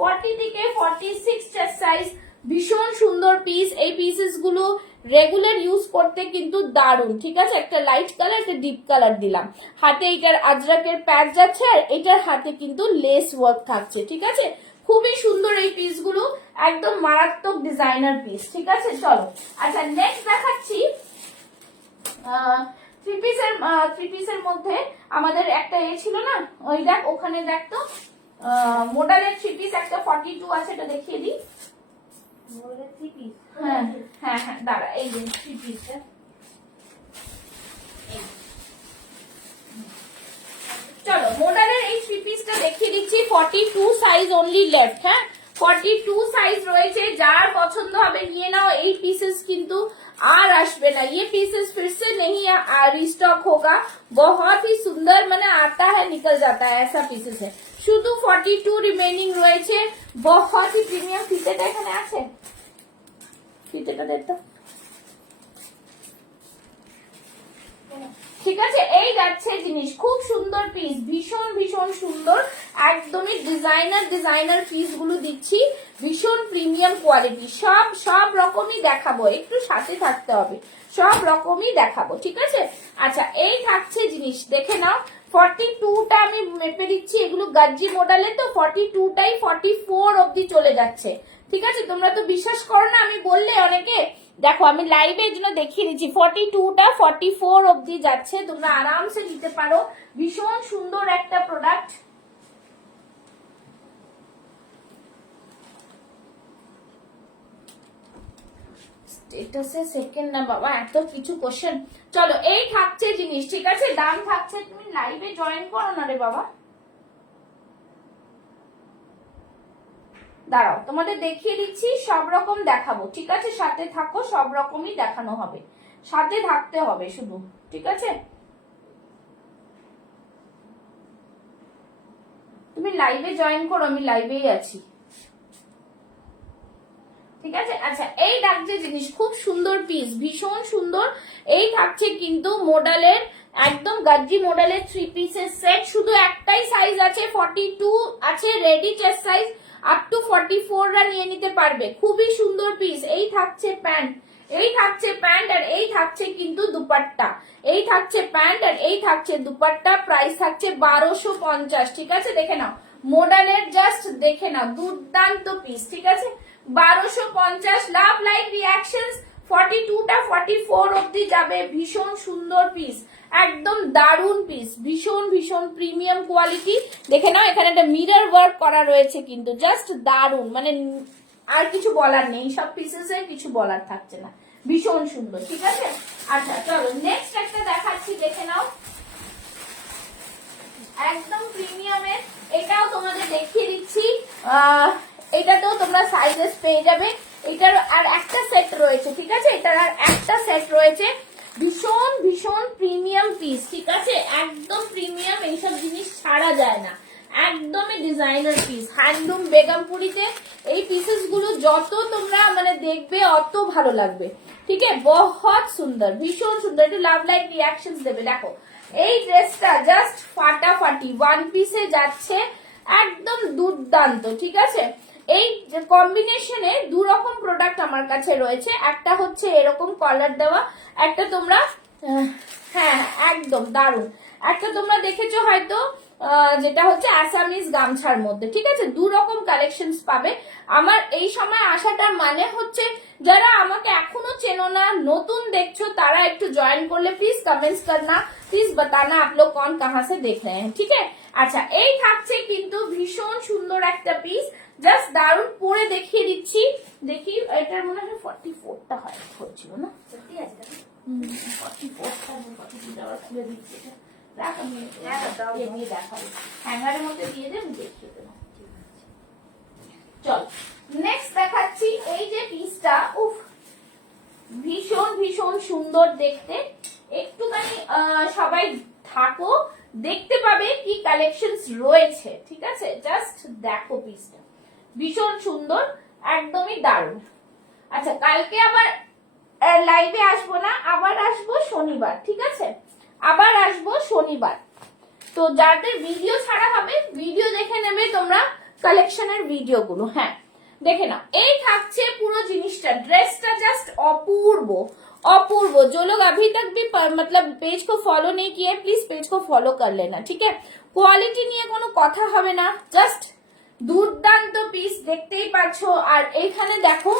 40 থেকে 46 চেস্ট সাইজ, ভীষণ সুন্দর পিস, এই পিসেস গুলো রেগুলার ইউজ করতে কিন্তু দারুণ, ঠিক আছে, একটা লাইট কালার, একটা ডিপ কালার দিলাম, হাতে এটার আজরাকের প্যাচ যাচ্ছে, আর এটার হাতে কিন্তু লেস ওয়ার্ক থাকছে, ঠিক আছে, খুবই সুন্দর এই পিস গুলো, একদম মারাত্মক ডিজাইনার পিস, ঠিক আছে। চলো আচ্ছা নেক্সট দেখাচ্ছি, থ্রি পিসের মধ্যে আমাদের একটা এ ছিল না, ওই দেখ ওখানে দেখ তো, মডেলের থ্রি পিস একটা 42 আছে, এটা দেখিয়ে দিই, হ্যাঁ হ্যাঁ হ্যাঁ দাঁড়া, এই যে থ্রি পিসটা, চলো মডেলের এই থ্রি পিসটা দেখিয়ে দিচ্ছি, 42 সাইজ অনলি লেফট, হ্যাঁ 42 সাইজ রয়েছে, যার পছন্দ হবে নিয়ে নাও, এই পিসেস কিন্তু আর আসবে না, ये पीसेस फिर से नहीं रिस्टॉक होगा, बहुत ही सुंदर মানে आता है निकल जाता है, ऐसा पीसेस है, শুধু 42 রিমেইনিং রয়েছে, बहुत ही প্রিমিয়াম, ফিতেটা এখানে আছে, ফিতেটা দেখো, ঠিক আছে, এই যাচ্ছে জিনিস, খুব সুন্দর পিস, ভীষণ ভীষণ সুন্দর, একদমই ডিজাইনার পিস গুলো দিচ্ছি, ভীষণ প্রিমিয়াম কোয়ালিটি, সব রকমই দেখাবো, একটু সাথে থাকতে হবে, সব রকমই দেখাবো, ঠিক আছে। আচ্ছা এই থাকছে জিনিস, দেখে নাও, 42টা আমি মেপে দিচ্ছি, এগুলো গাজ্জি মডেলে তো 42টাই 44 অবধি চলে যাচ্ছে, ঠিক আছে, তোমরা তো বিশ্বাস করো না আমি বললে অনেকে, দেখো আমি লাইভে এর জন্য দেখিয়ে দিচ্ছি, 42টা 44 অবধি যাচ্ছে, তোমরা আরামসে নিতে পারো, ভীষণ সুন্দর একটা প্রোডাক্ট, স্ট্যাটাসে সেকেন্ড না বাবা, এত কিছু কোশ্চেন, চলো এই থাকছে জিনিস, ঠিক আছে, দাম থাকছে, তুমি লাইভে জয়েন করো না রে বাবা, দাঁড়াও তোমাদের দেখিয়ে দিচ্ছি, সব রকম দেখাবো, ঠিক আছে? সাথে থাকো, সব রকমই দেখানো হবে, সাথে থাকতে হবে শুধু, ঠিক আছে? তুমি লাইভে জয়েন করো, আমি লাইভেই আছি, ঠিক আছে? আচ্ছা, এই ডাকছে জিনিস খুব সুন্দর পিস, ভীষণ সুন্দর। এই থাকছে কিন্তু মডেলের, একদম গাজ্জি মডেলের 3 পিসের সেট। শুধু একটাই সাইজ আছে, 42 আছে ready chest size, up to 44 রা নিয়ে নিতে পারবে। খুবই সুন্দর পিস। এই থাকছে প্যান্ট, এই থাকছে প্যান্ট, আর এই থাকছে কিন্তু দুপাট্টা। এই থাকছে প্যান্ট আর এই থাকছে দুপাট্টা। প্রাইস থাকছে 1250, ঠিক আছে? দেখে নাও মডেলের, জাস্ট দেখে নাও, দুর্দান্ত পিস, ঠিক আছে? 1250। লাভ লাইক রিয়াকশনস। 42টা 44 অব্দি যাবে। ভীষণ সুন্দর পিস, একদম দারুন পিস, ভীষণ ভীষণ প্রিমিয়াম কোয়ালিটি। দেখে নাও এখানে একটা মিরর ওয়ার্ক করা রয়েছে কিন্তু, জাস্ট দারুন, মানে আর কিছু বলার নেই, সব পিসেসে কিছু বলার থাকছে না, ভীষণ সুন্দর, ঠিক আছে? আচ্ছা চলো নেক্সট একটা দেখাচ্ছি, দেখে নাও, একদম প্রিমিয়ামের। এটাও তোমাদের দেখিয়ে দিচ্ছি, এটাতেও তোমরা সাইজেস পেয়ে যাবে। এটার আর একটা সেট রয়েছে, ঠিক আছে? এটার আর একটা সেট রয়েছে। ভীষণ ভীষণ প্রিমিয়াম পিস, ঠিক আছে? একদম প্রিমিয়াম, এইসব জিনিস ছাড়া যায় না, একদমই ডিজাইনার পিস। হ্যান্ডলুম বেগমপুরিতে এই পিসেস গুলো যত তোমরা মানে দেখবে অত ভালো লাগবে, ঠিক আছে? বহুত সুন্দর, ভীষণ সুন্দর। একটু লাভ লাইক রিয়াকশন দেবে। দেখো এই ড্রেসটা জাস্ট ফাটাফাটি, ওয়ান পিসে যাচ্ছে, একদম দুর্দান্ত, ঠিক আছে? এই কম্বিনেশনে দু রকম প্রোডাক্ট আমার কাছে রয়েছে। একটা হচ্ছে এরকম কলার দেওয়া, একটা তোমরা হ্যাঁ একদম দারুন, একটা তোমরা দেখেছো হয়তো যেটা হচ্ছে আসামিজ গামছার মধ্যে, ঠিক আছে? দু রকম কালেকশনস পাবে। আমার এই সময় আসাটার মানে হচ্ছে যারা আমাকে এখনো চেনো না, নতুন দেখছো, তারা একটু জয়েন করলে প্লিজ কমেন্টস করনা, প্লিজ बताना आप लोग कौन कहां से देख रहे हैं, ঠিক আছে? আচ্ছা, এই থাকছে কিন্তু ভীষণ সুন্দর একটা পিস, জাস্ট দারুন। পরে দেখিয়ে দিচ্ছি, দেখি এটার মনে হয় 44টা হয় হচ্ছিল না, সত্যি আছে 44টা, 42টা আবার খুলে দিচ্ছি। রাখ, আমি দিয়ে দেখাবো, হ্যাঙ্গারের মধ্যে দিয়ে দেব, দেখিয়ে দেবো। চল নেক্সট দেখাচ্ছি, এই যে পিসটা, উফ ভীষণ ভীষণ সুন্দর দেখতে। একটুখানি সবাই থাকো, দেখতে পাবে কি কালেকশনস রয়েছে, ঠিক আছে? জাস্ট দেখো পিসটা, ভীষণ সুন্দর, একদমই দারুণ। আচ্ছা, কালকে আবার লাইভে আসবো না, আবার আসবো শনিবার, ঠিক আছে? আবার আসবো শনিবার। তো যাদের ভিডিও ছাড়া হবে, ভিডিও দেখে নেবে তোমরা কালেকশনের ভিডিও গুলো। হ্যাঁ দেখে নাও, এই থাকছে পুরো জিনিসটা, ড্রেসটা জাস্ট অপূর্ব अपूर्व। जो लोग अभी तक भी मतलब पेज को फॉलो नहीं किए प्लीज पेज को फॉलो कर लेना, ठीक है? কোয়ালিটি নিয়ে কোনো কথা হবে না, জাস্ট দুর্দান্ত পিস, দেখতেই পাচ্ছো। আর এখানে দেখো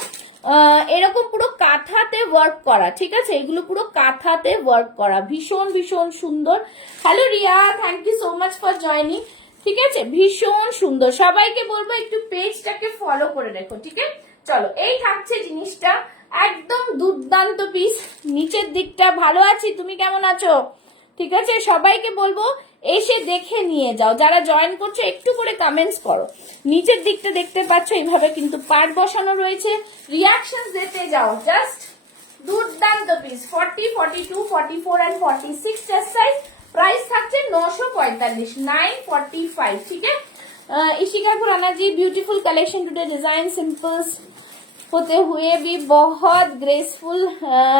এরকম পুরো কাঁথাতে ওয়ার্ক করা, ঠিক আছে? এগুলো পুরো কাঁথাতে ওয়ার্ক করা, ভীষণ ভীষণ সুন্দর। Hello Riya, thank you so much for joining, ঠিক আছে? ভীষণ সুন্দর। সবাইকে বলবো একটু পেজটাকে ফলো করে রেখো, ঠিক আছে? চলো, এই থাকছে জিনিসটা, একদম দুর্দান্ত পিস। নিচের দিকটা, ভালো আছি, তুমি কেমন আছো? ঠিক আছে, সবাইকে বলবো এসে দেখে নিয়ে যাও। যারা জয়েন করছো একটু করে কমেন্টস করো। নিচের দিকটা দেখতে পাচ্ছ, এইভাবে কিন্তু পার্ট বসানো রয়েছে, রিয়াকশন দিতে যাও, জাস্ট দুর্দান্ত piece. 40, 42, 44 and 46 chest size. Price থাকছে 945, 945, ঠিক আছে? Ishika Khurana ji, beautiful collection today, design simples होते हुए भी बहुत ग्रेसफुल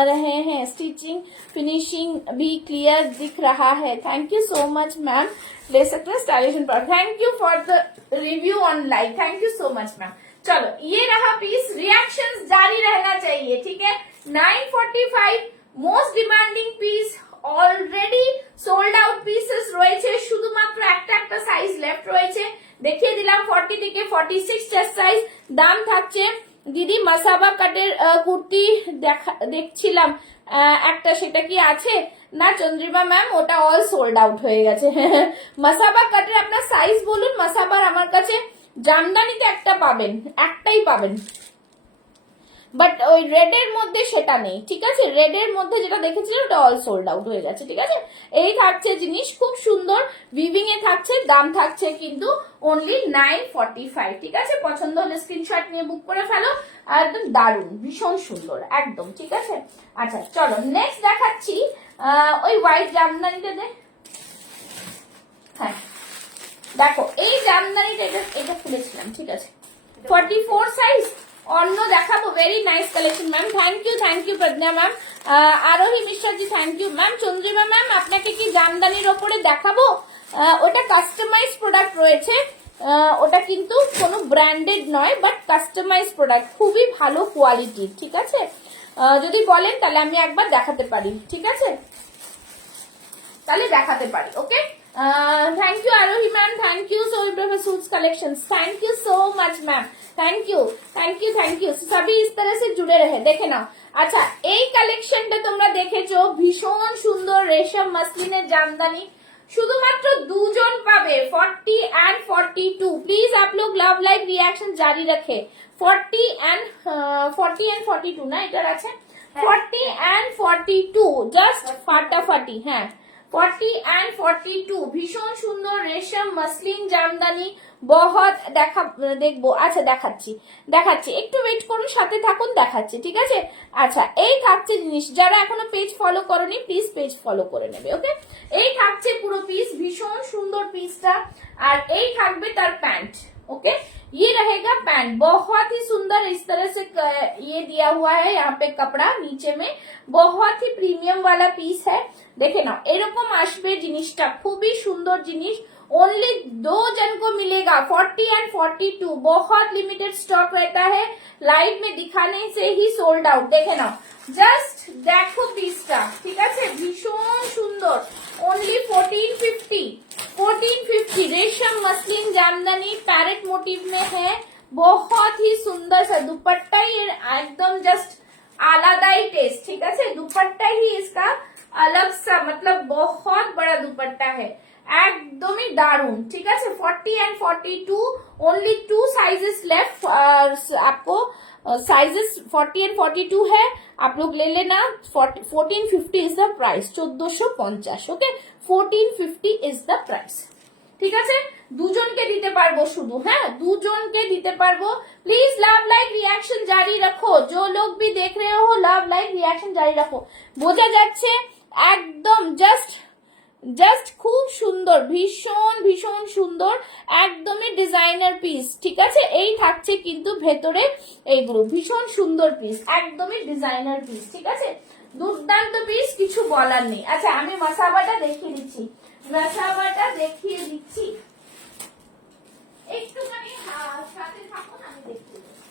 रहे हैं, स्टिचिंग फिनिशिंग भी क्लियर दिख रहा है। Thank you so much ma'am, ले सकते हैं स्टाइलिश पर। Thank you for the review on live, thank you so much ma'am. चलो, ये रहा पीस, रिएक्शंस जारी रहना चाहिए, ठीक है? 945, most demanding piece, already sold out pieces রয়েছে, শুধুমাত্র একটা একটা সাইজ লেফট রয়েছে। দেখিয়ে দিলাম 40 থেকে 46 চেস্ট সাইজ। দাম থাকছে দিদি মাসাবা কাটের কুর্তি দেখছিলাম একটা, সেটা কি আছে না চন্দ্রিমা ম্যাম? ওটা অল সোল্ড আউট হয়ে গেছে। মাসাবা কাটের আপনার সাইজ বলুন। মাসাবার আমার কাছে জামদানিতে একটা পাবেন, একটাই পাবেন। বাট ওই রেড এর মধ্যে সেটা নেই, ঠিক আছে? রেড এর মধ্যে যেটা দেখেছিল ওটা অল সোল্ড আউট হয়ে গেছে, ঠিক আছে? এই থাকছে জিনিস, খুব সুন্দর উইভিং এ থাকছে, দাম থাকছে কিন্তু অনলি 945, ঠিক আছে? পছন্দ হলে স্ক্রিনশট নিয়ে বুক করে ফেলো, একদম দারুণ, ভীষণ সুন্দর একদম, ঠিক আছে? আচ্ছা চলো নেক্সট দেখাচ্ছি ওই হোয়াইট জামদানিটা দে। হ্যাঁ দেখো এই জামদানিটা, এটা খুলেছিলাম, ঠিক আছে? 44 সাইজ অন্য দেখাবো, very nice collection ma'am, thank you Pragya ma'am, Arohi Mishraji thank you ma'am. Chandrima ma'am আপনাকে কি জামদানির ওপরে দেখাবো? ওটা কাস্টমাইজ প্রোডাক্ট রয়েছে, ওটা কিন্তু কোনো ব্র্যান্ডেড নয়, বাট কাস্টমাইজ প্রোডাক্ট, খুবই ভালো কোয়ালিটির, ঠিক আছে? যদি বলেন তাহলে আমি একবার দেখাতে পারি, ঠিক আছে? তাহলে দেখাতে পারি, okay? Thank you Arohi ma'am, thank you सोई suits collections, thank you so much ma'am, thank you सभी इस तरह से जुड़े रहे, देखे नाও। আচ্ছা এই কালেকশনটা তোমরা দেখেছো, ভীষণ সুন্দর রেশম মাসলিনের জামদানি, শুধুমাত্র দুজন পাবে, 40 and 42। प्लीज आप लोग लव लाइव रिएक्शन जारी रखे। 40 and 42 না এটার আছে, 40 and 42 জাস্ট ফাটাফাটি। হ্যাঁ 40 and 42 ভীষণ সুন্দর রেশম মসলিন জামদানি, বহুত দেখবো। আচ্ছা দেখাচ্ছি একটু ওয়েট করুন, সাথে থাকুন, দেখাচ্ছি, ঠিক আছে? আচ্ছা এই থাকছে জিনিস, যারা এখনো পেজ ফলো করোনি প্লিজ পেজ ফলো করে নেবে, ওকে? এই থাকছে পুরো পিস, ভীষণ সুন্দর পিসটা, আর এই থাকবে তার প্যান্ট, ओके? ये रहेगा पैंट, बहुत ही सुंदर, इस तरह से ये दिया हुआ है यहाँ पे कपड़ा, नीचे में बहुत ही प्रीमियम वाला पीस है, देखे ना एरकम आसबे जिनिसटा, खूबी सुंदर जिनिस, ओनली 2 जन को मिलेगा, 40 and 42, बहुत लिमिटेड स्टॉक रहता है, लाइव में दिखाने से ही सोल्ड आउट, देखे ना জাস্ট দেখো পিসটা, ঠিক আছে? ভীষণ সুন্দর, ओनली 1450 रेशम मसलिन जामदानी पैरेट मोटिव में है, बहुत ही सुंदर सा दुपट्टा, ये एकदम जस्ट आलादा ही टेस्ट, ठीक है? दुपट्टा ही इसका अलग सा, मतलब बहुत बड़ा दुपट्टा है, একদমই দারুন, ঠিক আছে? 40 and 42, ओनली 2 साइजेस लेफ्ट, आपको साइजेस 40 and 42 है, आप लोग ले लेना। 1450 is the price, 1450, okay? 1450 is the price, ঠিক আছে? দুজনকে দিতে পারবো শুধু, হ্যাঁ দুজনকে দিতে পারবো। প্লিজ লাভ লাইক রিঅ্যাকশন জারি রাখো, जो लोग भी देख रहे हो লাভ লাইক রিঅ্যাকশন জারি রাখো। বোঝা যাচ্ছে একদম জাস্ট খুব সুন্দর, ভীষণ সুন্দর, একদমই ডিজাইনার পিস, ঠিক আছে? এই থাকছে কিন্তু ভেতরে এইগুলো, ভীষণ সুন্দর পিস, একদমই ডিজাইনার পিস, ঠিক আছে? দুর্দান্ত পিস, কিছু বলার নেই। আচ্ছা আমি মাসাবাটা দেখিয়ে দিচ্ছি, একটুখানি সাথে থাকুন, আমি দেখিয়ে দিচ্ছি।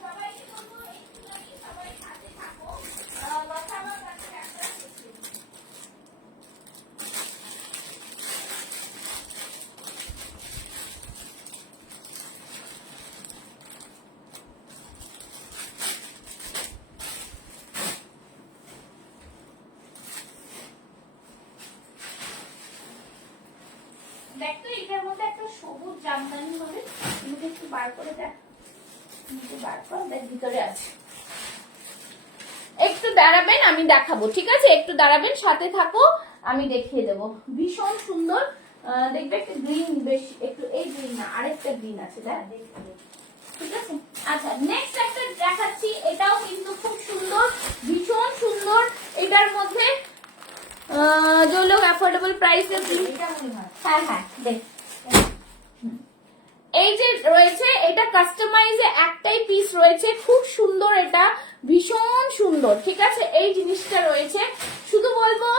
সবাইকে বলবো একটুখানি সবাই সাথে থাকো, মাসাবাটা একটা দেখিয়ে দিচ্ছি। দেখতো এটার মধ্যে একটা সবুজ জামদানি হবে, তুমি একটু বার করে দেখ, দেখ ভিতরে আছে। একটু দাঁড়াবেন, আমি দেখাবো, ঠিক আছে? একটু দাঁড়াবেন, সাথে থাকো, আমি দেখিয়ে দেবো। ভীষণ সুন্দর, দেখবে একটা গ্রিন, বেশ একটু এই গ্রিন না, আরেকটা গ্রিন আছে, ঠিক আছে? আচ্ছা নেক্সট একটা দেখাচ্ছি, এটাও কিন্তু খুব সুন্দর, ভীষণ সুন্দর। এটার মধ্যে जो लोग अफोर्डेबल प्राइस হ্যাঁ দেখ, এই যে রয়েছে এটা কাস্টমাইজে একটাই পিস রয়েছে, খুব সুন্দর, এটা ভীষণ সুন্দর, ঠিক আছে? এই জিনিসটা রয়েছে, শুধু বলবো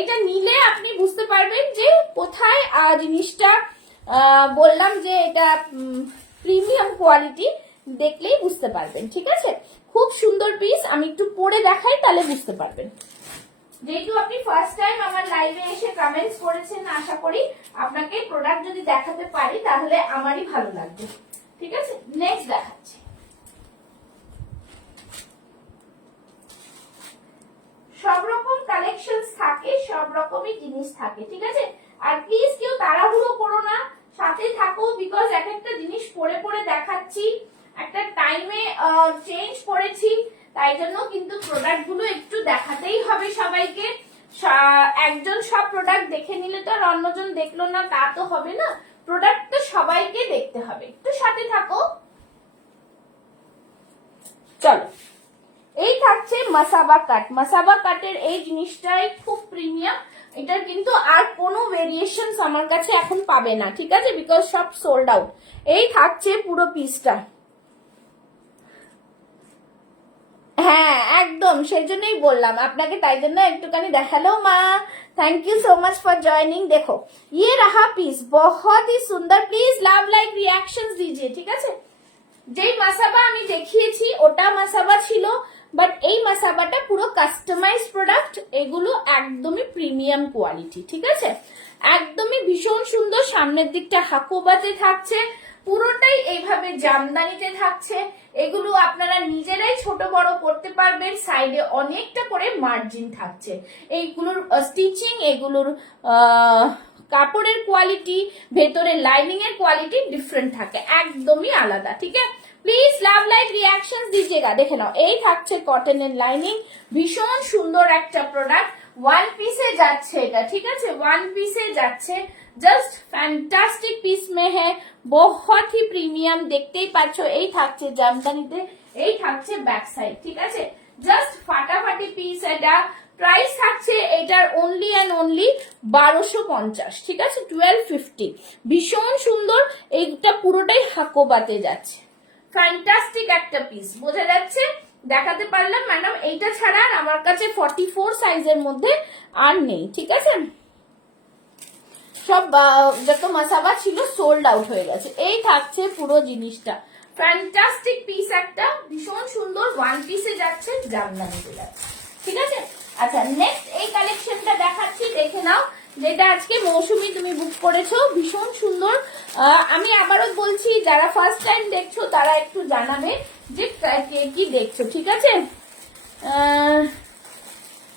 এটা নিলে আপনি বুঝতে পারবেন যে কোথায় জিনিসটা, বললাম যে এটা প্রিমিয়াম কোয়ালিটি, দেখলেই বুঝতে পারবেন, ঠিক আছে? খুব সুন্দর পিস, আমি একটু পরে দেখাই তাহলে বুঝতে পারবেন। যেহেতু আপনি ফার্স্ট টাইম আমার লাইভে এসে কমেন্টস করেছেন, আশা করি আপনাকে প্রোডাক্ট যদি দেখাতে পারি তাহলে আমারই ভালো লাগবে, ঠিক আছে? নেক্সট দেখাচ্ছি, সব রকম কালেকশনস থাকে, সব রকমই জিনিস থাকে, ঠিক আছে? আর প্লিজ কেউ তাড়াহুড়ো করো না, সাথে থাকো, বিকজ এক একটা জিনিস পরে দেখাচ্ছি, একটা টাইমে চেঞ্জ করেছি, তাই জন্য কিন্তু প্রোডাক্ট গুলো একটু দেখাতেই হবে সবাইকে। একজন সব প্রোডাক্ট দেখে নিলে তো আর অন্যজন দেখলো না তা তো হবে না, প্রোডাক্ট তো সবাইকে দেখতে হবে। একটু সাথে থাকো। চলো, এই থাকছে মাসাবা কাট। মাসাবা কাটের এই জিনিসটাই খুব প্রিমিয়াম। এটার কিন্তু আর কোনো ভেরিয়েশন আমার কাছে এখন পাবে না, ঠিক আছে, বিকজ সব সোল্ড আউট। এই থাকছে পুরো পিসটা। হ্যাঁ একদম, সেই জন্যই বললাম আপনাকে, তাই জন্য একটুখানি দেখালো। মা thank you so much for joining. देखो ये रहा पीस, बहुत ही सुंदर। प्लीज लव लाइक रिएक्शंस दीजिए, ঠিক আছে। যেই মাসাবা আমি দেখিয়েছি ওটা মাসাবা ছিল, বাট এই মাসাবাটা পুরো কাস্টমাইজ প্রোডাক্ট। এগুলো একদমই প্রিমিয়াম কোয়ালিটি, ঠিক আছে, একদমই ভীষণ সুন্দর। সামনের দিকটা হাকোবাতে থাকছে, পুরোটাই এইভাবে জামদানিতে থাকছে। এগুলো আপনারা নিজেরাই ছোট বড় করতে পারবেন। সাইডে অনেকটা করে মার্জিন থাকছে। এইগুলোর স্টিচিং, এগুলোর কাপড়ের কোয়ালিটি, ভেতরে লাইনিং এর কোয়ালিটি ডিফারেন্ট থাকে, একদমই আলাদা, ঠিক আছে। প্লিজ লাভ লাইক রিয়াকশন দিজিয়েগা। দেখে নাও, এই থাকছে কটনের লাইনিং, ভীষণ সুন্দর একটা প্রোডাক্ট। ওয়ান পিসে যাচ্ছে এটা, ঠিক আছে, ওয়ান পিসে যাচ্ছে। জাস্ট ফ্যান্টাস্টিক পিস মে হ্যাঁ, বহুত হি প্রিমিয়াম। দেখতেই পাচ্ছ, এই থাকছে জামদানিতে, এই থাকছে ব্যাক সাইড, ঠিক আছে, জাস্ট ফাটাফাটি পিস। এটা প্রাইস থাকছে এটার অনলি অ্যান্ড অনলি 1250, ঠিক আছে, 1250। ভীষণ সুন্দর, এইটা পুরোটাই হাকোবাতে যাচ্ছে। ফ্যান্টাস্টিক একটা পিস, বোঝা যাচ্ছে, দেখাতে পারলাম ম্যাডাম। এইটা ছাড়া আর আমার কাছে 44 সাইজের মধ্যে আর নেই, ঠিক আছে। সব যত মাসাবা ছিল সোল্ড আউট হয়ে গেছে। এই থাকছে পুরো জিনিসটা, ফ্যান্টাস্টিক পিস একটা, ভীষণ সুন্দর। ওয়ান পিসে যাচ্ছে, জামদানিতে যাচ্ছে, ঠিক আছে। আচ্ছা, নেক্সট এই কালেকশনটা দেখাচ্ছি, দেখে নাও, যেটা আজকে মৌসুমী তুমি বুক করেছো, ভীষণ সুন্দর। আমি আবারও বলছি, যারা ফার্স্ট টাইম দেখছো তারা একটু জানাবে যে কি দেখছো, ঠিক আছে।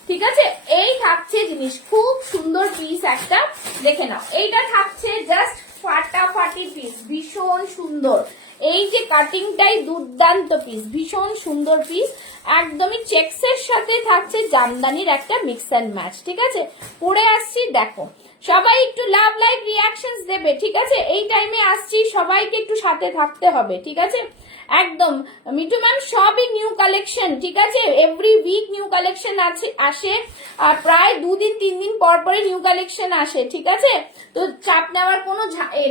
ঠিক আছে, এই থাকছে জিনিস, খুব সুন্দর পিস একটা, দেখে নাও। এইটা থাকছে জাস্ট ফাটাফাটি পিস, ভীষণ সুন্দর। এই যে কাটিংটাই দুর্দান্ত পিস, ভীষণ সুন্দর পিস, একদমই চেক্সের সাথে থাকছে জামদানির একটা মিক্স অ্যান্ড ম্যাচ, ঠিক আছে। পরে আসছি, দেখো সবাই একটু লাভ লাইক রিয়াকশনস দেবে, ঠিক আছে। এই টাইমে আসছি, সবাইকে একটু সাথে থাকতে হবে, ঠিক আছে, একদম। মিঠু ম্যাম সবই নিউ কালেকশন, ঠিক আছে, এভরি উইক নিউ কালেকশন আসে, আর প্রায় 2 দিন 3 দিন পর পরে নিউ কালেকশন আসে, ঠিক আছে, তো চাপ নেওয়ার কোনো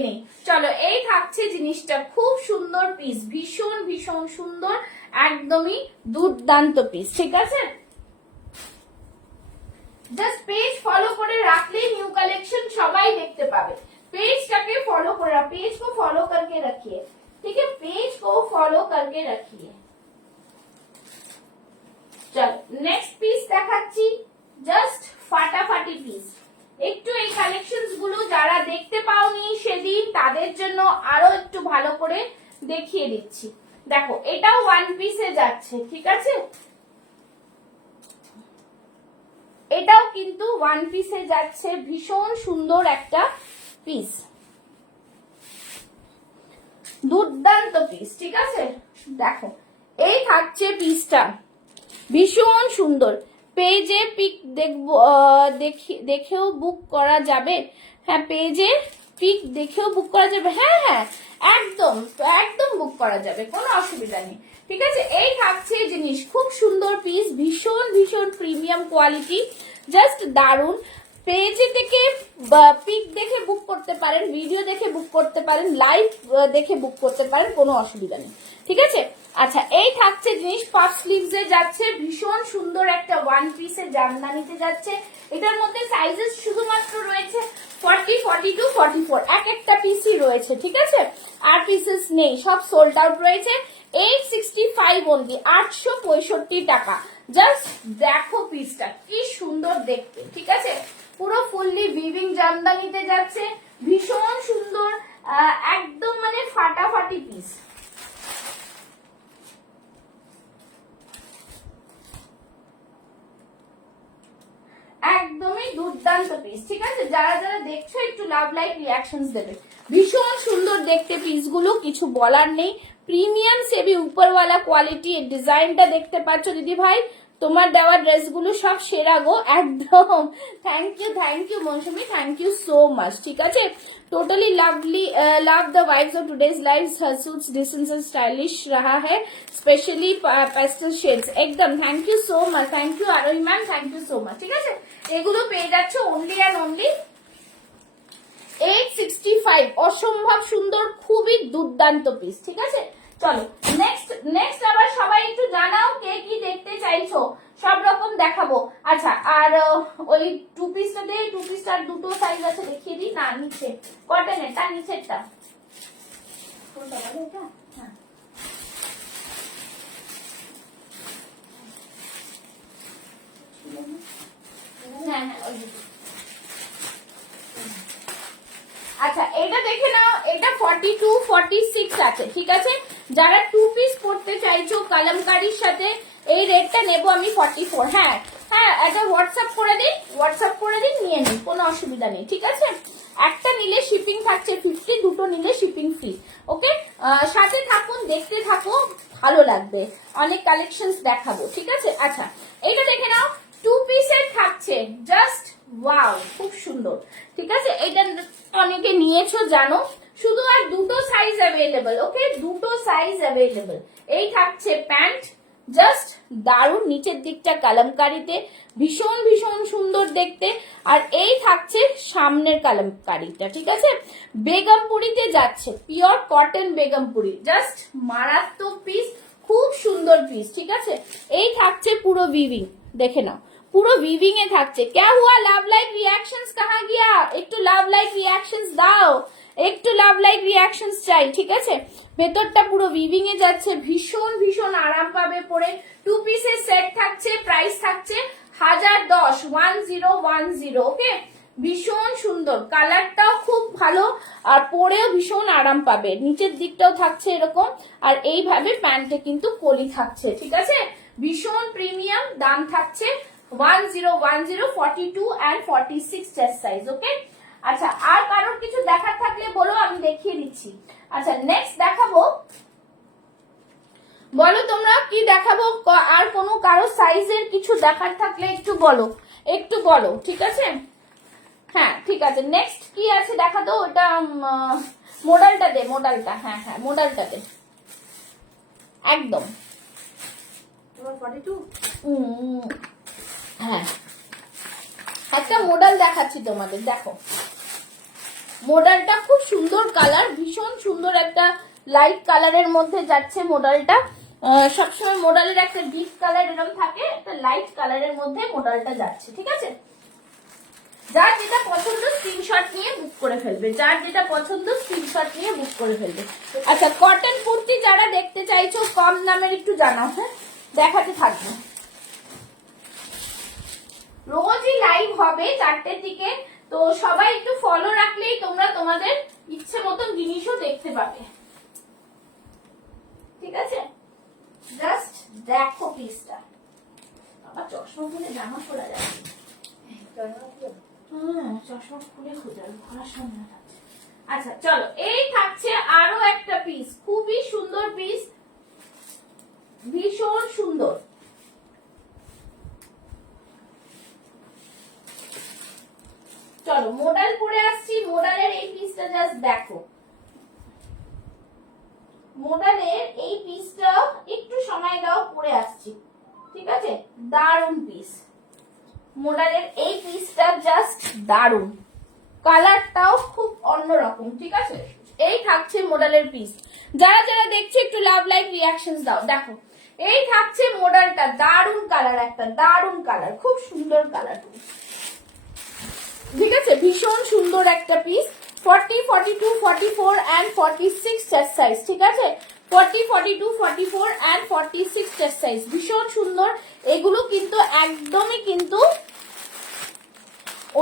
নেই। চলো, এই থাকছে জিনিসটা, খুব সুন্দর পিস, ভীষণ ভীষণ সুন্দর, একদমই দুর্দান্ত পিস, ঠিক আছে। জাস্ট পেজ ফলো করে রাখলে নিউ কালেকশন সবাই দেখতে পাবে। पेजটাকে फॉलो करा, पेज को फॉलो करके रखिए, ठीक है, पेज को फॉलो करके रखिए। चल नेक्स्ट পিস দেখাচ্ছি, জাস্ট ফাটাফাটি পিস। একটু এই কালেকশনস গুলো যারা দেখতে পাওনি সেদিন, তাদের জন্য আরো একটু ভালো করে দেখিয়ে দিচ্ছি। দেখো, এটাও ওয়ান পিসে যাচ্ছে, ঠিক আছে, এটাও কিন্তু ওয়ান পিসে যাচ্ছে, ভীষণ সুন্দর একটা পিস, দুর্দান্ত পিস, ঠিক আছে। দেখো, এই থাকছে পিসটা, ভীষণ সুন্দর। পেজে পিক দেখবো, দেখেও বুক করা যাবে। হ্যাঁ, পেজে পিক দেখেও বুক করা যাবে, হ্যাঁ হ্যাঁ একদম একদম বুক করা যাবে, কোনো অসুবিধা নেই, ঠিক আছে। এই থাকছে জিনিস, খুব সুন্দর পিস, ভীষণ ভীষণ প্রিমিয়াম কোয়ালিটি, জাস্ট দারুন। পেজে থেকে পিক দেখে বুক করতে পারেন, ভিডিও দেখে বুক করতে পারেন, লাইভ দেখে বুক করতে পারেন, কোনো অসুবিধা নেই, ঠিক আছে। আচ্ছা, এই থাকছে জিনিস, পাফ স্লিভস এ যাচ্ছে, ভীষণ সুন্দর একটা ওয়ান পিসে জামদানিতে যাচ্ছে। এটার মধ্যে সাইজেস শুধুমাত্র রয়েছে 40, 42, 44, এক একটা পিসই রয়েছে, ঠিক আছে, আর পিসেস নেই, সব সোল্ড আউট রয়েছে। 865 অনলি, 865 টাকা। জাস্ট দেখো পিসটা কি সুন্দর দেখতে, ঠিক আছে, পুরো ফুললি উইভিং জামদানিতে যাচ্ছে, ভীষণ সুন্দর, একদম মানে ফাটাফাটি পিস, একদমই দুর্দান্ত পিস। পিস, ঠিক আছে? যারা যারা দেখছো একটু লাভ লাইক রিয়াকশনস দেবে। ভীষণ সুন্দর দেখতে পিসগুলো, কিছু বলার নেই। প্রিমিয়াম সেবি উপরওয়ালা কোয়ালিটি, ডিজাইনটা দেখতে পাচ্ছ দিদি ভাই, তোমার দেওয়া ড্রেসগুলো সব সেরা গো, একদম। Thank you Mousumi, thank you so much, ঠিক আছে? Totally lovely, love the vibes of today's lives, हर सूट्स डिसेंट एंड स्टाइलिश रहा है, स्पेशली पेस्टल शेड्स, एकदम। Thank you so much, thank you Arohi ma'am, thank you so much, ঠিক আছে? এগুলো পেয়ে যাচ্ছ অনলি অ্যান্ড অনলি 865, অসম্ভব সুন্দর, খুবই দুর্দান্ত পিস, ঠিক আছে? চলো নেক্সট আবার সবাই একটু জানাও কে কি দেখতে চাইছো, সব রকম দেখাবো। আচ্ছা, আর ওই টু পিসটাতে, টু পিসটার দুটো সাইজ আছে, দেখিয়ে দিই না, নিচে কটনের, তার নিচেরটা কোনটা বলো এটা? হ্যাঁ হ্যাঁ ওই দুটো। আচ্ছা, এটা দেখে নাও, এটা 42 46 আছে, ঠিক আছে? যারা টু পিস পড়তে চাইছো কালামকারীর সাথে, এই রেটটা নেব আমি 44। হ্যাঁ হ্যাঁ, একটা হোয়াটসঅ্যাপ করে দিন, নিয়ে নিন, কোনো অসুবিধা নেই, ঠিক আছে? একটা নিলে শিপিং থাকছে 50, দুটো নিলে শিপিং ফ্রি। ওকে, সাথে থাকুন, দেখতে থাকো, ভালো লাগবে, অনেক কালেকশনস দেখাবো, ঠিক আছে? আচ্ছা, এটা দেখে নাও, টু পিসের থাকছে, জাস্ট ওয়াও, খুব সুন্দর, ঠিক আছে? এটা অনেকে নিয়েছো জানো, শুধু আর দুটো সাইজ অ্যাভেলেবল। ওকে, দুটো সাইজ অ্যাভেলেবল। এই থাকছে প্যান্ট, জাস্ট দারুণ, নিচের দিকটা কালামকারিতে, ভীষণ ভীষণ সুন্দর দেখতে। আর এই থাকছে সামনের কালামকারিটা, ঠিক আছে? বেগমপুরিতে যাচ্ছে, পিওর কটন বেগমপুরি, জাস্ট মারাত্মক পিস, খুব সুন্দর পিস, ঠিক আছে? এই থাকছে পুরো উইভিং, দেখে নাও, পুরো উইভিং এ থাকছে। क्या हुआ, লাভ লাইক রিঅ্যাকশনস कहां गया? একটু লাভ লাইক রিঅ্যাকশনস দাও, একটু লাভ লাইক রিঅ্যাকশনস চাই, ঠিক আছে? ভেতরটা পুরো উইভিং এ যাচ্ছে, ভীষণ ভীষণ আরাম পাবে পরে। টু পিসের সেট থাকছে, প্রাইস থাকছে 1010, 1010। ওকে, ভীষণ সুন্দর, কালারটাও খুব ভালো, আর পরেও ভীষণ আরাম পাবে। নিচের দিকটাও থাকছে এরকম, আর এইভাবে প্যান্টে কিন্তু কলি থাকছে, ঠিক আছে? ভীষণ প্রিমিয়াম, দাম থাকছে 1010, 42 and 46 চেস্ট সাইজ। ওকে, আচ্ছা, আর কারোর কিছু দেখার থাকলে বলো, আমি দেখিয়ে দিচ্ছি। আচ্ছা, নেক্সট দেখাবো, বলো তোমরা কি দেখাবো, আর কোনো কারো সাইজের কিছু দেখার থাকলে একটু বলো, ঠিক আছে? হ্যাঁ, ঠিক আছে, নেক্সট কি আছে দেখা তো, ওটা মডেলটা দে, মডেলটা, হ্যাঁ হ্যাঁ মডেলটা দে, একদম 42। হ্যাঁ, একটা মডেল দেখাচ্ছি তোমাদের, দেখো মডেলটা খুব সুন্দর, কালার ভীষণ সুন্দর, একটা লাইট কালারের মধ্যে যাচ্ছে মডেলটা। সবসময় মডেলের একটা ডিপ কালার এরকম থাকে, একটা লাইট কালারের মধ্যে মডেলটা যাচ্ছে, ঠিক আছে? যার যেটা পছন্দ স্ক্রিনশট নিয়ে বুক করে ফেলবে, আচ্ছা, কটন কুর্তি যারা দেখতে চাইছো কম দামের একটু জানাও, হ্যাঁ দেখাতে থাকবো। রোজই লাইভ হবে 4টের দিকে, তো সবাই একটু ফলো রাখলেই তোমরা তোমাদের ইচ্ছে মতন জিনিসও দেখতে পাবে, ঠিক আছে? জাস্ট দেখো পিসটা, আবার চশমা খুলে জামা খোলা যাচ্ছে, চশমা খুলে খোলার সামনে আছে। আচ্ছা চলো, এই থাকছে আরো একটা পিস, খুবই সুন্দর পিস, ভীষণ সুন্দর। চলো মডেল পরে আসছি, মডেলের এই পিসটা জাস্ট দেখো, মডেলের এই পিসটা একটু সময় দাও, পরে আসছি, ঠিক আছে? দারুন পিস, মডেলের এই পিসটা জাস্ট দারুন, কালারটাও খুব অন্যরকম, ঠিক আছে? এই থাকছে মডেলের পিস, যারা যারা দেখছে একটু লাভ লাইক রিঅ্যাকশনস দাও। দেখো এই থাকছে মডেলটা, দারুন কালার, একটা দারুন কালার, খুব সুন্দর কালার, ঠিক আছে? ভীষণ সুন্দর একটা পিস, 40, 42, 44 and 46 চেস্ট সাইজ, ঠিক আছে? 40, 42, 44 and 46 চেস্ট সাইজ, ভীষণ সুন্দর। এগুলো কিন্তু একদমই কিন্তু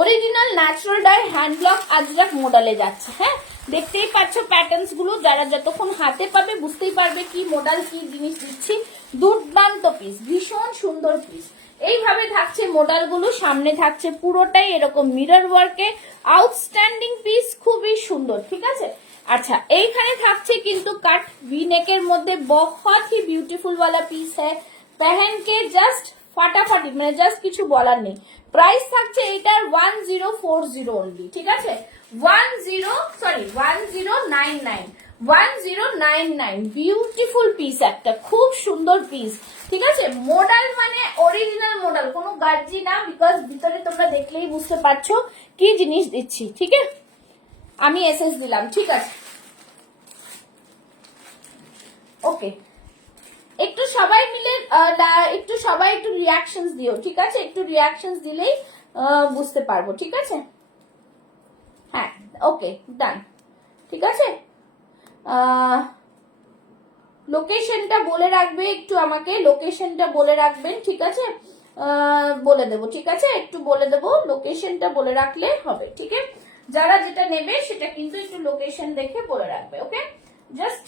original natural die hand block Ajrak মডেলে যাচ্ছে। হ্যাঁ, দেখতেই পাচ্ছ প্যাটার্নস গুলো, যারা যতক্ষণ হাতে পাবে বুঝতেই পারবে কি মডেল, কি জিনিস দিচ্ছি। দুর্দান্ত পিস, ভীষণ সুন্দর পিস, এইভাবে থাকছে মডেলগুলো, সামনে থাকছে পুরোটাই এরকম মিরর ওয়ার্কে, আউটস্ট্যান্ডিং পিস, খুবই সুন্দর। ঠিক আছে, আচ্ছা এইখানে থাকছে কিন্তু কাট ভি নেকের মধ্যে বহুত হি বিউটিফুল वाला পিস হ্যায়, पहन के জাস্ট ফাটাফাটি, মানে জাস্ট কিছু বলার নেই। প্রাইস থাকছে এটার 1040 অনলি। ঠিক আছে, 1099 বিউটিফুল পিস, একটা খুব সুন্দর পিস। ঠিক আছে, মডেল মানে অরিজিনাল মডেল, কোনো গার্জি না, বিকজ ভিতরে তোমরা দেখলেই বুঝতে পারছো কি জিনিস দিচ্ছি। ঠিক আছে, আমি এসএস দিলাম। ঠিক আছে, ওকে, একটু সবাই মিলে একটু সবাই একটু রিয়াকশনস দিও। ঠিক আছে, একটু রিয়াকশনস দিলেই বুঝতে পারবো। ঠিক আছে, হ্যাঁ, ওকে, ডান। ঠিক আছে, লোকেশনটা বলে রাখবে একটু, আমাকে লোকেশনটা বলে রাখবেন। ঠিক আছে, বলে দেবো। ঠিক আছে, একটু বলে দেবো, লোকেশনটা বলে রাখলে হবে। ঠিক আছে, যারা যেটা নেবে সেটা কিন্তু একটু লোকেশন দেখে বলে রাখবে। ওকে, জাস্ট,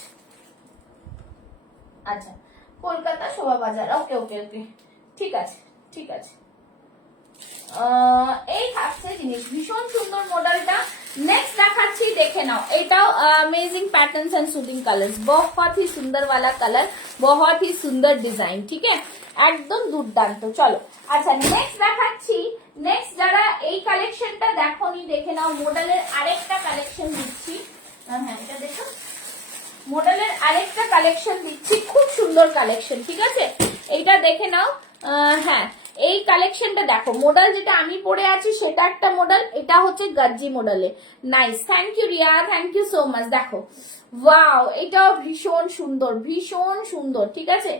আচ্ছা, কলকাতা শোভা বাজার। ওকে ওকে ওকে, ঠিক আছে ঠিক আছে। এই থাকছে জিনিস, ভীষণ সুন্দর মডেলটা। नेक्स्ट দেখাচ্ছি, দেখে নাও। এটাও amazing patterns and soothing colours, बहुत ही सुंदर वाला कलर, बहुत ही सुंदर डिजाइन। ठीक है, একদম দুর্দান্ত। চলো, আচ্ছা নেক্সট দেখাচ্ছি। নেক্সট যারা এই কালেকশনটা দেখোনি দেখে নাও, মডেলের আরেকটা কালেকশন দিচ্ছি। হ্যাঁ, এটা দেখো, মডেলের আরেকটা কালেকশন দিচ্ছি, খুব সুন্দর কালেকশন। ঠিক আছে, এইটা দেখে নাও। হ্যাঁ, এই কালেকশনটা দেখো, মডেল যেটা আমি পরে আছি সেটা একটা মডেল, এটা হচ্ছে গাজ্জি মডেলে। Nice, thank you Riya, thank you so much. দেখো, ওয়াও, এটাও ভীষণ সুন্দর, ভীষণ সুন্দর। ঠিক আছে,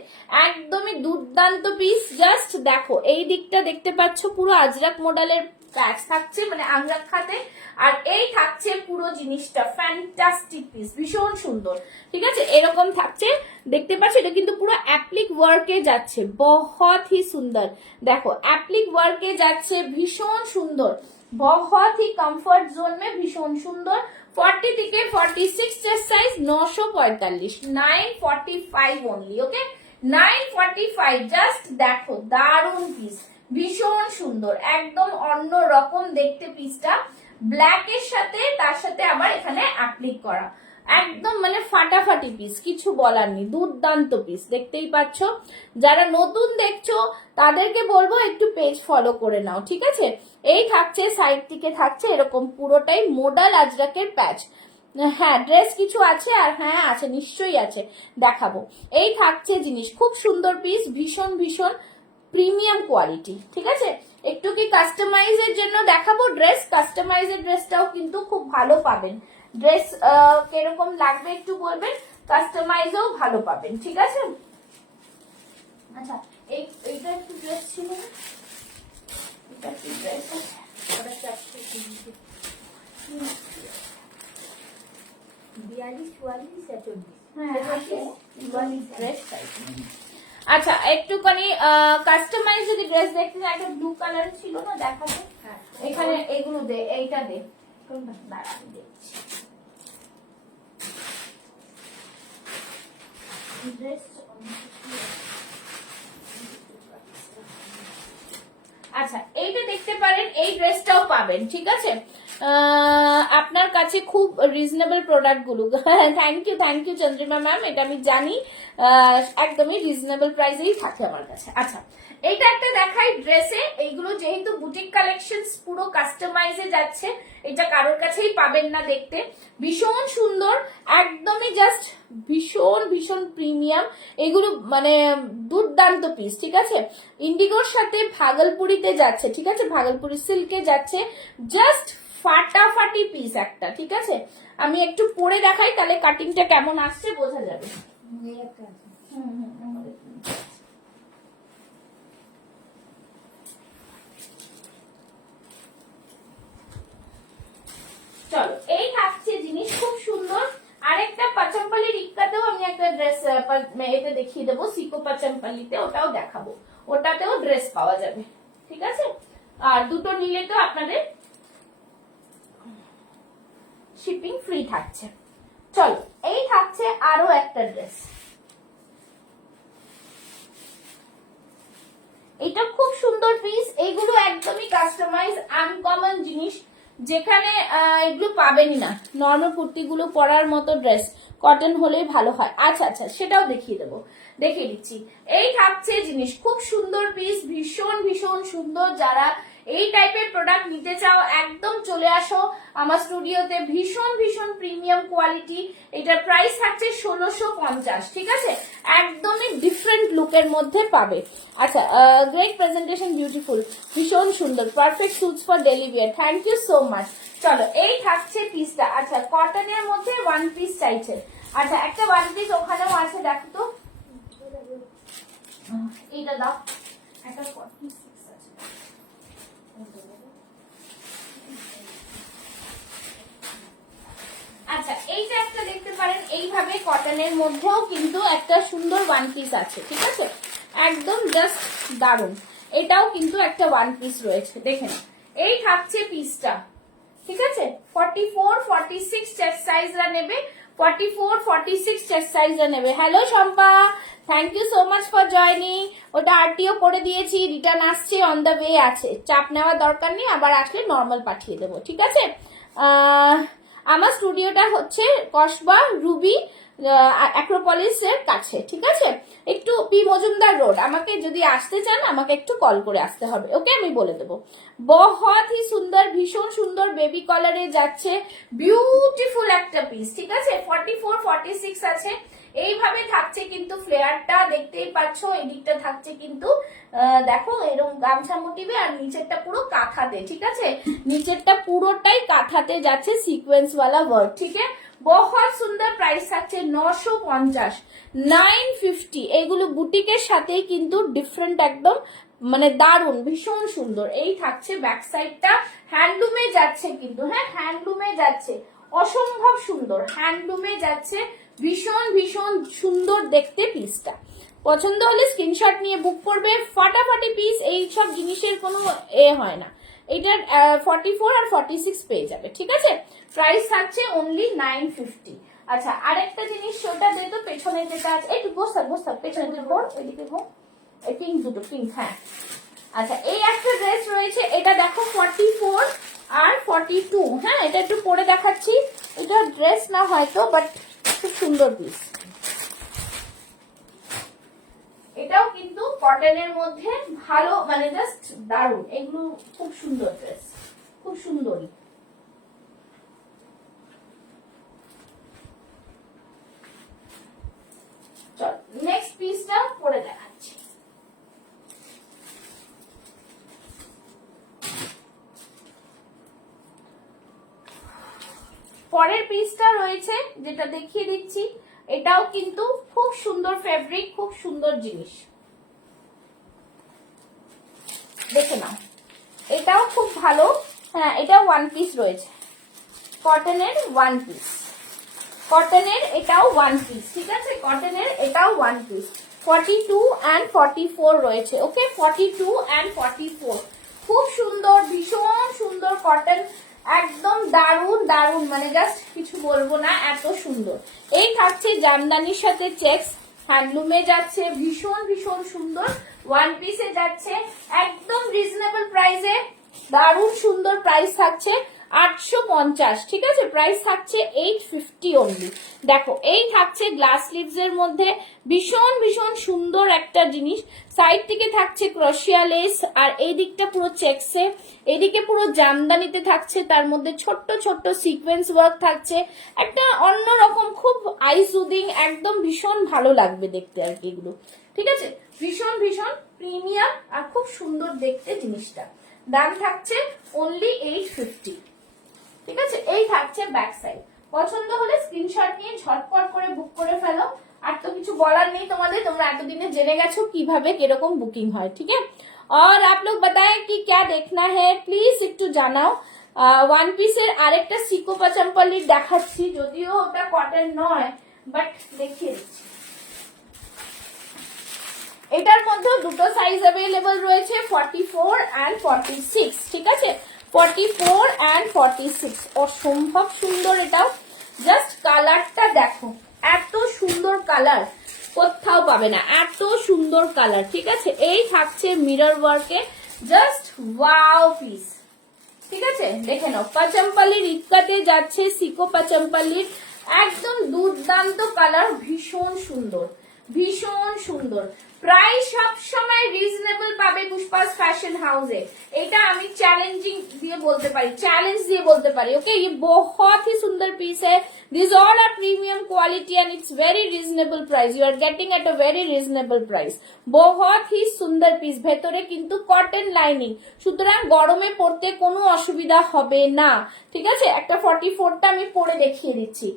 একদমই দুর্দান্ত পিস। জাস্ট দেখো, এই দিকটা দেখতে পাচ্ছ পুরো আজরাক মডেলের প্যাচ থাকছে, মানে আংরাক খাতে, আর এই থাকছে পুরো জিনিসটা ফ্যান্টাস্টিক পিস, ভীষণ সুন্দর। ঠিক আছে, এরকম থাকছে, দেখতে পাচ্ছ, এটা কিন্তু পুরো অ্যাপ্লিক ওয়ার্কে যাচ্ছে, বহুত হি সুন্দর। দেখো, অ্যাপ্লিক ওয়ার্কে যাচ্ছে, ভীষণ সুন্দর, बहुत ही कंफर्ट जोन में, भीषण सुंदर। 40 থেকে 46 chest size, 945, 945 only. Okay, 945। Just দেখো, দারুন পিস, ভীষণ সুন্দর, একদম অন্য রকম দেখতে পিসটা, ব্ল্যাক এর সাথে, তার সাথে আবার এখানে অ্যাপ্লিক করা, একদম মানে ফাটাফাটি পিস, কিছু বলার নেই, দুর্দান্ত পিস। দেখতেই পাচ্ছ, যারা নতুন দেখছো তাদেরকে বলবো একটু পেজ ফলো করে নাও। ঠিক আছে, এই থাকছে সাইড থেকে থাকছে এরকম পুরোটাই মোডাল আজরাকের প্যাচ। হ্যাঁ, ড্রেস কিছু আছে, আর হ্যাঁ আছে, নিশ্চয়ই আছে, দেখাবো। এই থাকছে জিনিস, খুব সুন্দর পিস, ভীষণ ভীষণ প্রিমিয়াম কোয়ালিটি। ঠিক আছে, একটু কি কাস্টমাইজের জন্য দেখাবো ড্রেস, কাস্টমাইজের ড্রেসটাও কিন্তু খুব ভালো পাবেন। ড্রেস কিরকম লাগবে একটু বলবেন, কাস্টমাইজও ভালো পাবেন। ঠিক আছে, আচ্ছা এইটা একটু ড্রেস ছিল না, এটা একটু ড্রেস আছে, ওটা 42, 44 या 24, হ্যাঁ 44 ড্রেস চাই। আচ্ছা, একটুখানি কাস্টমাইজ যদি ড্রেস দেখতে চাই, একটা ব্লু কালার ছিল না, দেখাবো। এখানে এগুলো দে, এইটা দে, দাঁড়া আমি দেখছি। আচ্ছা, এইটা দেখতে পারেন, এই ড্রেসটাও পাবেন। ঠিক আছে, আপনার কাছে খুব রিজনেবল প্রোডাক্ট গুলো। থ্যাংক ইউ চন্দ্রিমা ম্যাম, এটা আমি জানি, একদমই রিজনেবল প্রাইসেই থাকে আমার কাছে। আচ্ছা, এইটা একটা দেখাই ড্রেসে, এইগুলো যেহেতু বুটিক কালেকশন, পুরো কাস্টমাইজে যাচ্ছে, এটা কারোর কাছেই পাবেন না দেখতে, ভীষণ সুন্দর, একদমই জাস্ট ভীষণ ভীষণ প্রিমিয়াম, এগুলো মানে দুর্দান্ত পিস। ঠিক আছে, ইন্ডিগোর সাথে ভাগলপুরিতে যাচ্ছে। ঠিক আছে, ভাগলপুরি সিল্কে যাচ্ছে, জাস্ট ফাটাফাটি পিস একটা। ঠিক আছে, আমি একটু পরে দেখাই, তাহলে কাটিংটা কেমন আসছে বোঝা যাবে। চলো, এই থাকছে জিনিস, খুব সুন্দর। আরেকটা পাচমপল্লি রিক্কাতেও আমি একটা ড্রেস এটা দেখিয়ে দেবো, সিকো পাচমপল্লিতে, ওটাও দেখাবো, ওটাতেও ড্রেস পাওয়া যাবে। ঠিক আছে, আর দুটো নিলে তো আপনাদের শিপিং ফ্রি থাকছে। চলো, এই থাকছে আরো একটা ড্রেস, এটা খুব সুন্দর পিস, এইগুলো একদমই কাস্টমাইজ আনকমন জিনিস, যেখানে এগুলো পাবেনই না। নর্মাল কুর্তিগুলো পরার মতো ড্রেস কটন হলেই ভালো হয়। আচ্ছা আচ্ছা, সেটাও দেখিয়ে দেবো, দেখিয়ে দিচ্ছি। এই থাকছে জিনিস, খুব সুন্দর পিস, ভীষণ ভীষণ সুন্দর। যারা এই টাইপের প্রোডাক্ট নিতে চাও একদম চলে আসো আমার স্টুডিওতে, ভীষণ ভীষণ প্রিমিয়াম কোয়ালিটি। এটার প্রাইস থাকছে 1650, ঠিক আছে? একদমই ডিফারেন্ট লুকের মধ্যে পাবে। আচ্ছা, গ্রেট প্রেজেন্টেশন, বিউটিফুল, ভীষণ সুন্দর, perfect suits for daily wear, thank you so much. চলো, এই থাকছে পিসটা। আচ্ছা, কটনের মধ্যে ওয়ান পিস চাইছে। আচ্ছা, একটা ওয়ান পিস ওখানেও আছে, দেখো তো, এইটা দাও, একটা 46 আছে। আচ্ছা, এইটা একটা দেখতে পারেন, এইভাবে কটনের মধ্যেও কিন্তু একটা সুন্দর ওয়ান পিস আছে, ঠিক আছে? একদম জাস্ট দারুন। এটাও কিন্তু একটা ওয়ান পিস রয়েছে, দেখেন। এই থাকছে পিসটা, ঠিক আছে? 44 46 চেস্ট সাইজরা নেবে, 44 46 চেস্ট সাইজরা নেবে। Hello Shampa, thank you so much for joining. ওটা আরটিও করে দিয়েছি, রিটার্ন আসছে, অন দ্য ওয়ে আছে, চাপ নেওয়ার দরকার নেই, আবার আসলে নর্মাল পাঠিয়ে দেবো, ঠিক আছে? আমার স্টুডিওটা হচ্ছে কসবা রুবি অ্যাক্রোপলিসের কাছে, ঠিক আছে? একটু পি মজুমদার রোড। আমাকে যদি আসতে চান আমাকে একটু কল করে আসতে হবে, ওকে? আমি বলে দেবো। বহুত হি সুন্দর, ভীষণ সুন্দর, বেবি কালারে যাচ্ছে, বিউটিফুল একটা পিস, ঠিক আছে? 44 46 আছে। এইভাবে থাকছে কিন্তু ফ্লেয়ারটা, দেখতেই পাচ্ছ। এদিকটা থাকছে কিন্তু দেখো এরকম গামছা মোটিভে, আর নিচেরটা পুরো কাঁথাতে, ঠিক আছে? নিচেরটা পুরোটাই কাঁথাতে যাচ্ছে, সিকোয়েন্স ওয়ালা ওয়ার্ক, ঠিক আছে? বহুত সুন্দর। প্রাইস থাকছে 950, 950। এগুলো বুটিকের সাথে কিন্তু ডিফারেন্ট একদম, মানে দারুন, ভীষণ সুন্দর। এই থাকছে ব্যাক সাইডটা, হ্যান্ডলুমে যাচ্ছে কিন্তু, হ্যাঁ হ্যান্ডলুমে যাচ্ছে, অসম্ভব সুন্দর, হ্যান্ডলুমে যাচ্ছে, ভীষণ ভীষণ সুন্দর দেখতে পিসটা। পছন্দ হলে স্ক্রিনশট নিয়ে বুক করবে, ফাটাফাটি পিস, এই সব জিনিসের কোনো হয় না। এটার 44 আর 46 পেয়ে যাবে, ঠিক আছে? প্রাইস থাকছে অনলি 950। আচ্ছা, আরেকটা জিনিস, সেটা যেহেতু পেছনে যেটা আছে, একটু বসতাম পেছনে দেখবো, এদিকে পিঙ্ক, দুটো পিঙ্ক, হ্যাঁ। আচ্ছা, এই একটা ড্রেস রয়েছে, এটা দেখো 44 আর 42, হ্যাঁ? এটা একটু পরে দেখাচ্ছি, এটা ড্রেস না হয়তো, বাট খুব সুন্দর পিস। এটাও কিন্তু কটনের মধ্যে ভালো, মানে জাস্ট দারুন, এগুলো খুব সুন্দর ড্রেস, খুব সুন্দরী। চল নেক্সট পিসটা পরে দেখাচ্ছি। পরের পিসটা রয়েছে, যেটা দেখিয়ে দিচ্ছি, এটাও কিন্তু খুব সুন্দর ফেব্রিক, খুব সুন্দর জিনিস, দেখে নাও। এটাও খুব ভালো, হ্যাঁ। এটা ওয়ান পিস রয়েছে, কটনের ওয়ান পিস, কটনের এটাও ওয়ান পিস, ঠিক আছে? কটনের এটাও ওয়ান পিস, 42 and 44 রয়েছে, ওকে? 42 and 44, খুব সুন্দর, ভীষণ সুন্দর কটন, একদম দারুন দারুন, মানে জাস্ট কিছু বলবো না, এত সুন্দর। এই থাকছে জামদানির সাথে চেক্স, হ্যান্ডলুমে যাচ্ছে, ভীষণ ভীষণ সুন্দর, ওয়ান পিসে যাচ্ছে, একদম রিজনেবল প্রাইসে, দারুন সুন্দর। প্রাইস থাকছে 850, ঠিক আছে? প্রাইস থাকছে 850 অনলি। দেখো, এই থাকছে গ্লাস স্লিভস এর মধ্যে, ভীষণ ভীষণ সুন্দর একটা জিনিস। সাইড থেকে থাকছে ক্রোশিয়া লেস, আর এই দিকটা পুরো চেক্সে, এদিকে পুরো জামদানিতে থাকছে, তার মধ্যে ছোট্ট ছোট্ট সিকোয়েন্স ওয়ার্ক থাকছে, একটা অন্যরকম, খুব আই সুদিং, একদম ভীষণ ভালো লাগবে দেখতে আর কি এগুলো, ঠিক আছে? ভীষণ ভীষণ প্রিমিয়াম আর খুব সুন্দর দেখতে জিনিসটা। দাম থাকছে অনলি 850, ঠিক আছে? এই থাকছে ব্যাক সাইড। পছন্দ হলে স্ক্রিনশট নিয়ে ঝটপট করে বুক করে ফেলো। আর তো কিছু বলার নেই তোমাদের, তোমরা এতদিনে জেনে গেছো কিভাবে কিরকম বুকিং হয়, ঠিক আছে? और आप लोग बताएं कि क्या देखना है, প্লিজ একটু জানাও। ওয়ান পিসের আরেকটা সিকো পাচাম্পলি দেখাচ্ছি, যদিও ওটা কটন নয়, বাট দেখিয়ে দিচ্ছি। এটার মধ্যে দুটো সাইজ अवेलेबल রয়েছে, 44 and 46, ঠিক আছে? 44 and 46, অসম্ভব সুন্দর। এটাও জাস্ট কালারটা দেখো, এত সুন্দর কালার, কোথাও পাবে না, এত সুন্দর কালার। ঠিক আছে, এই থাকছে মিরর ওয়ার্কে, জাস্ট ওয়াও পিস। ঠিক আছে, দেখে নাও, পাচমপাল্লির ইক্কাতে যাচ্ছে, সিকো পাচমপাল্লির, একদম দুর্দান্ত কালার, ভীষণ সুন্দর, ভীষণ সুন্দর। প্রাইস সব সময় রিজনেবল পাবে পুষ্পাস ফ্যাশন হাউসে, এটা আমি চ্যালেंजिंग দিয়ে বলতে পারি, চ্যালেंज দিয়ে বলতে পারি। ओके, ये बहुत ही सुंदर पीस है, this all are premium quality and it's very reasonable price, you are getting at a very reasonable price. बहुत ही সুন্দর পিস, ভেতরে কিন্তু কটন লাইনিং, সুতরাং গরমে পরতে কোনো অসুবিধা হবে না। ঠিক আছে, একটা 44টা আমি পরে দেখিয়ে দিচ্ছি,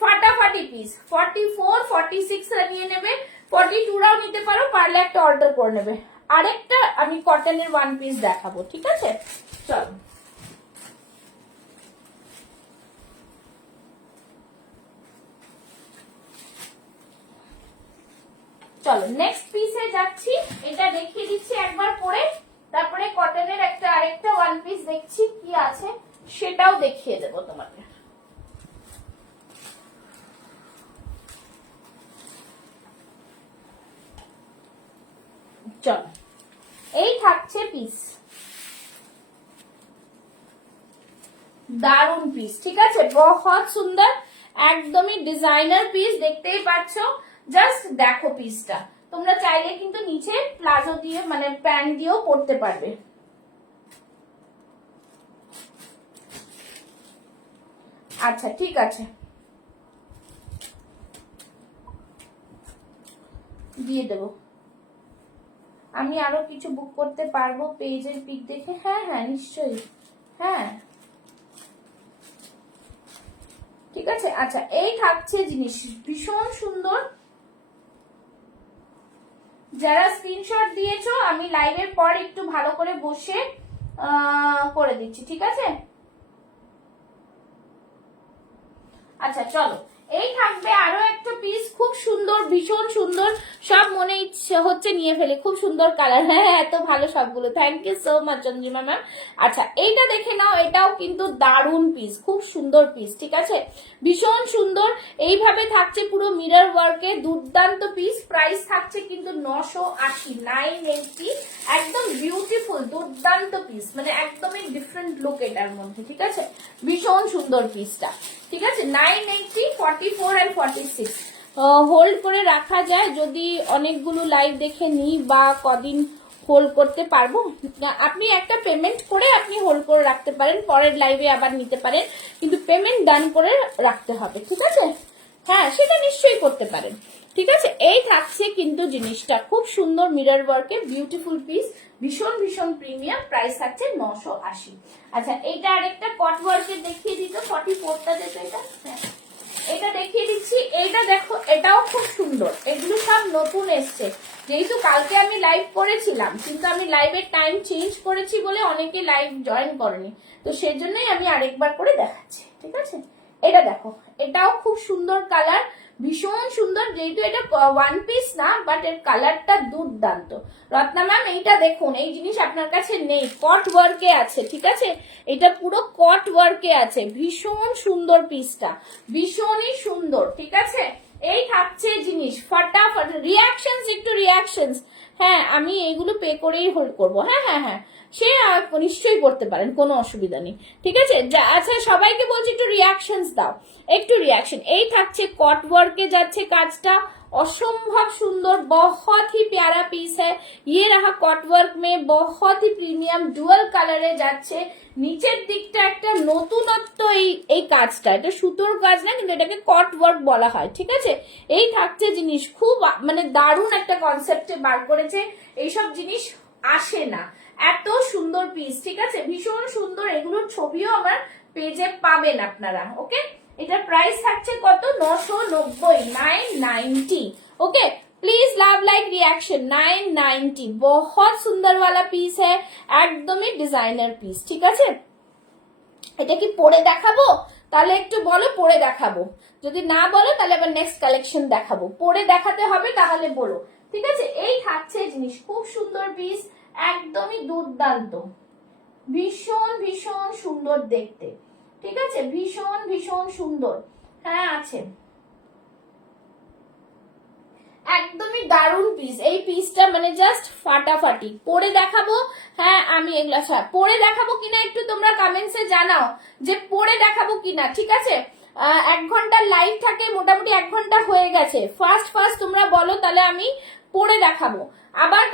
ফাটাফাটি পিস। 44 46 রা নিয়ে নেবে, 42রাও নিতে পারো, পারলে একটা অল্টার করে নেবে। আরেকটা আমি কটনের ওয়ান পিস দেখাবো। ঠিক আছে, চলো চলো নেক্সট পিসে যাচ্ছি, এটা দেখিয়ে দিচ্ছি একবার পরে, তারপরে কটনের একটা আরেকটা ওয়ান পিস দেখছি কি আছে, সেটাও দেখিয়ে দেবো তোমাকে। চলো, এই থাকছে পিস, দারুন পিস। ঠিক আছে, বহুত সুন্দর, একদমই ডিজাইনার পিস, দেখতেই পাচ্ছ। জাস্ট দেখো পিসটা, তোমরা চাইলে কিন্তু নিচে প্লাজো দিয়ে মানে প্যান্ট দিয়েও পরতে পারবে। আচ্ছা ঠিক আছে, দিয়ে দেবো। আমি আরো কিছু বুক করতে পারবো পেজের পিক দেখে? হ্যাঁ হ্যাঁ নিশ্চয়ই, হ্যাঁ ঠিক আছে। আচ্ছা, এই থাকছে জিনিস, ভীষণ সুন্দর। যারা স্ক্রিনশট দিয়েছো আমি লাইভের পর একটু ভালো করে বসে করে দিচ্ছি। ঠিক আছে, আচ্ছা চলো, এই থাকবে আরো একটা পিস, খুব সুন্দর, ভীষণ সুন্দর, সব মনে ইচ্ছে হচ্ছে নিয়ে ফেলে, খুব সুন্দর কালার। হ্যাঁ এত ভালো সবগুলো, thank you so much Chandrima ma'am. আচ্ছা এইটা দেখে নাও, এটাও কিন্তু দারুন পিস, খুব সুন্দর পিস। ঠিক আছে, ভীষণ সুন্দর, এইভাবে থাকছে পুরো মিরর ওয়ার্কে, দুর্দান্ত পিস। প্রাইস থাকছে কিন্তু 980, 980, একদম বিউটিফুল দুর্দান্ত পিস, মানে একদমই ডিফারেন্ট লুক এটার মধ্যে। ঠিক আছে, ভীষণ সুন্দর পিসটা। ঠিক আছে, 980, 44 and 46 হোল্ড করে রাখা যায়, যদি অনেকগুলো লাইভ দেখে নিই বা কদিন হোল্ড করতে পারবো। আপনি একটা পেমেন্ট করে আপনি হোল্ড করে রাখতে পারেন, পরের লাইভে আবার নিতে পারেন, কিন্তু পেমেন্ট ডান করে রাখতে হবে। ঠিক আছে, হ্যাঁ সেটা নিশ্চয়ই করতে পারেন। ঠিক আছে, এই থাকছে কিন্তু জিনিসটা খুব সুন্দর, মিরর ওয়ার্কে বিউটিফুল পিস, ভীষণ ভীষণ প্রিমিয়াম। প্রাইস থাকছে 980। আচ্ছা, এইটা আরেকটা কট ওয়ার্কের দেখিয়ে দিত, 44টা যেটা, এটা হ্যাঁ এটা দেখিয়ে দিচ্ছি। এইটা দেখো, এটাও খুব সুন্দর, এগুলো সব নতুন এসছে, যেহেতু কালকে আমি লাইভ করেছিলাম কিন্তু আমি লাইভের টাইম চেঞ্জ করেছি বলে অনেকে লাইভ জয়েন করেনি, তো সেজন্যই আমি আরেকবার করে দেখাচ্ছি। ঠিক আছে, এটা দেখো, এটাও খুব সুন্দর কালার, ভীষণ সুন্দর, যেহেতু এটা ওয়ান পিস না বাট এর কালারটা দুর্দান্ত। রত্না ম্যাম এইটা দেখুন, এই জিনিস আপনার কাছে নেই, কট ওয়ার্কে আছে। ঠিক আছে, এটা পুরো কট ওয়ার্কে আছে, ভীষণ সুন্দর পিসটা, ভীষণই সুন্দর। ঠিক আছে, এই থাকছে জিনিস, ফটাফট রিয়াকশনস, একটু রিয়াকশনস। হ্যাঁ আমি এইগুলো পে করেই হোল্ড করবো। হ্যাঁ হ্যাঁ হ্যাঁ, সে নিশ্চয়ই করতে পারেন, কোনো অসুবিধা নেই। ঠিক আছে, আচ্ছা সবাইকে বলছি একটু রিয়াকশনস দাও, একটু রিয়াকশন। এই থাকছে কট ওয়ার্কে যাচ্ছে কাজটা, असंभव सुंदर, बहुत ही प्यारा पीस है। ये रहा कट वर्क में, बहुत ही प्रिमियम डुअल कलर যাচ্ছে। নিচের দিকটা একটা নতুনত্ব, এই কাজটা, এটা সুতোর কাজ না কিন্তু এটাকে কট ওয়ার্ক বলা হয়। ঠিক আছে, এই থাকছে জিনিস, খুব মানে দারুণ একটা কনসেপ্টে বার করেছে, এইসব জিনিস আসে না, এত সুন্দর পিস। ঠিক আছে, ভীষণ সুন্দর, এগুলোর ছবিও আমার পেজে পাবেন আপনারা। ওকে, এটার প্রাইস থাকছে কত? 990, 990। Okay, please love like reaction, 990। बहुत सुंदर वाला पीस है, একদমই ডিজাইনার পিস। ঠিক আছে, এটা কি পরে দেখাবো? তাহলে একটু বলো, পরে দেখাবো। যদি না বলো তাহলে আবার নেক্সট কালেকশন দেখাবো। পরে দেখাতে হবে তাহলে বলো। ঠিক আছে, এই থাকছে জিনিস, খুব সুন্দর পিস, একদমই দুর্দান্ত, ভীষণ ভীষণ সুন্দর দেখতে। ঠিক আছে, ভীষণ ভীষণ সুন্দর। হ্যাঁ আছে, একদম একদমই দারুণ পিস। এই পিসটা মানে জাস্ট ফাটাফাটি। পরে দেখাবো, হ্যাঁ আমি এগুলা পরে দেখাবো কিনা একটু তোমরা কমেন্টসে জানাও যে পরে দেখাবো কিনা, ঠিক আছে? 1 ঘন্টার লাইভ থাকে, মোটামুটি 1 ঘন্টা হয়ে গেছে। ফার্স্ট তোমরা বলো, তাহলে আমি পরে দেখাবো। আবার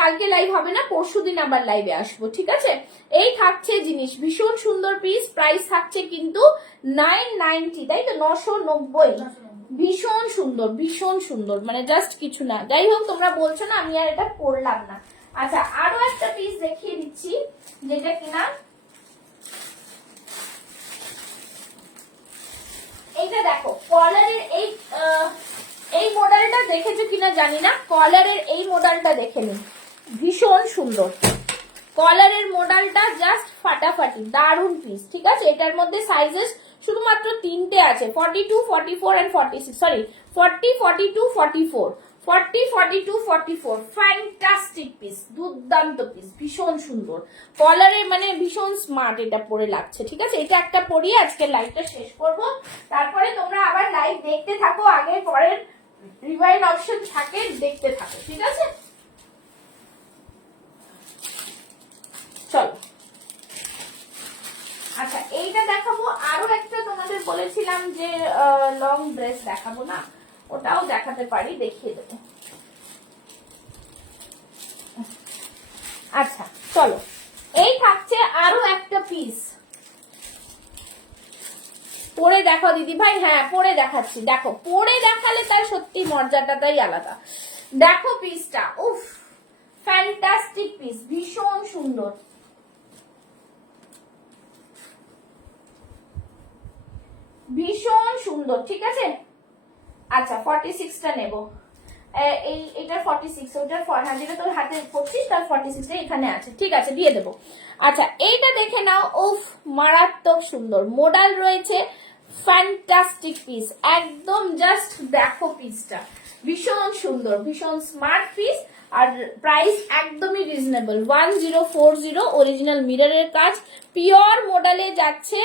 কালকে লাইভ হবে না, পরশুদিন আবার লাইভে আসবো, ঠিক আছে? এই থাকছে জিনিস, ভীষণ সুন্দর পিস। প্রাইস থাকছে কিন্তু 990, তাই তো? 990। ভীষণ সুন্দর, ভীষণ সুন্দর, মানে জাস্ট কিছু না। যাই হোক, তোমরা বলছো না, আমি আর এটা পরলাম না। আচ্ছা, আরো একটা পিস দেখিয়ে দিচ্ছি, যেটা কিনা এইটা দেখো, কলারের এই মডেলটা দেখেছো কিনা জানি না। কলারের এই মডেলটা দেখে নিন, ভীষণ সুন্দর। কলারের মডেলটা জাস্ট ফাটাফাটি, দারুন পিস, ঠিক আছে? এটার মধ্যে সাইজেস শুধুমাত্র 3টে আছে, 42, 44 এন্ড 46। সরি, 40, 42, 44, 40, 42, 44। ফ্যান্টাস্টিক পিস, দুর্দান্ত পিস, ভীষণ সুন্দর। কলারে মানে ভীষণ স্মার্ট এটা পরে লাগছে, ঠিক আছে? এটা একটা পরিয়ে আজকে লাইভটা শেষ করব। তারপরে তোমরা আবার লাইভ দেখতে থাকো, আগে পরের রিভাইন্ড অপশন থাকে, দেখতে থাকো, ঠিক আছে? চলো, আচ্ছা এইটা দেখাবো। আরো একটা তোমাদের বলেছিলাম যে লং ড্রেস দেখাবো না, ওটাও দেখাতে পারি, দেখিয়ে দেবো। আচ্ছা চলো, এই থাকছে আরো একটা পিস। পরে দেখো দিদি ভাই, হ্যাঁ পরে দেখাচ্ছি। দেখো, পরে দেখালে তার সত্যি মর্যাদাটাই আলাদা। দেখো পিসটা, উফ ফ্যান্টাস্টিক পিস, ভীষণ সুন্দর, ভীষণ সুন্দর, ঠিক আছে? আচ্ছা 46টা নেব, এটার 46, ওটার যেটা তোর হাতে 25, তার 46টা এখানে আছে, ঠিক আছে? দিয়ে দেবো। আচ্ছা এইটা দেখে নাও, উফ মারাত্মক সুন্দর মডেল রয়েছে, ফ্যান্টাস্টিক পিস, একদম জাস্ট দেখো পিসটা, ভীষণ সুন্দর, ভীষণ স্মার্ট পিস। আর প্রাইস একদমই রিজনেবল, 1040, অরিজিনাল মিররের কাজ, পিওর মডেলে যাচ্ছে,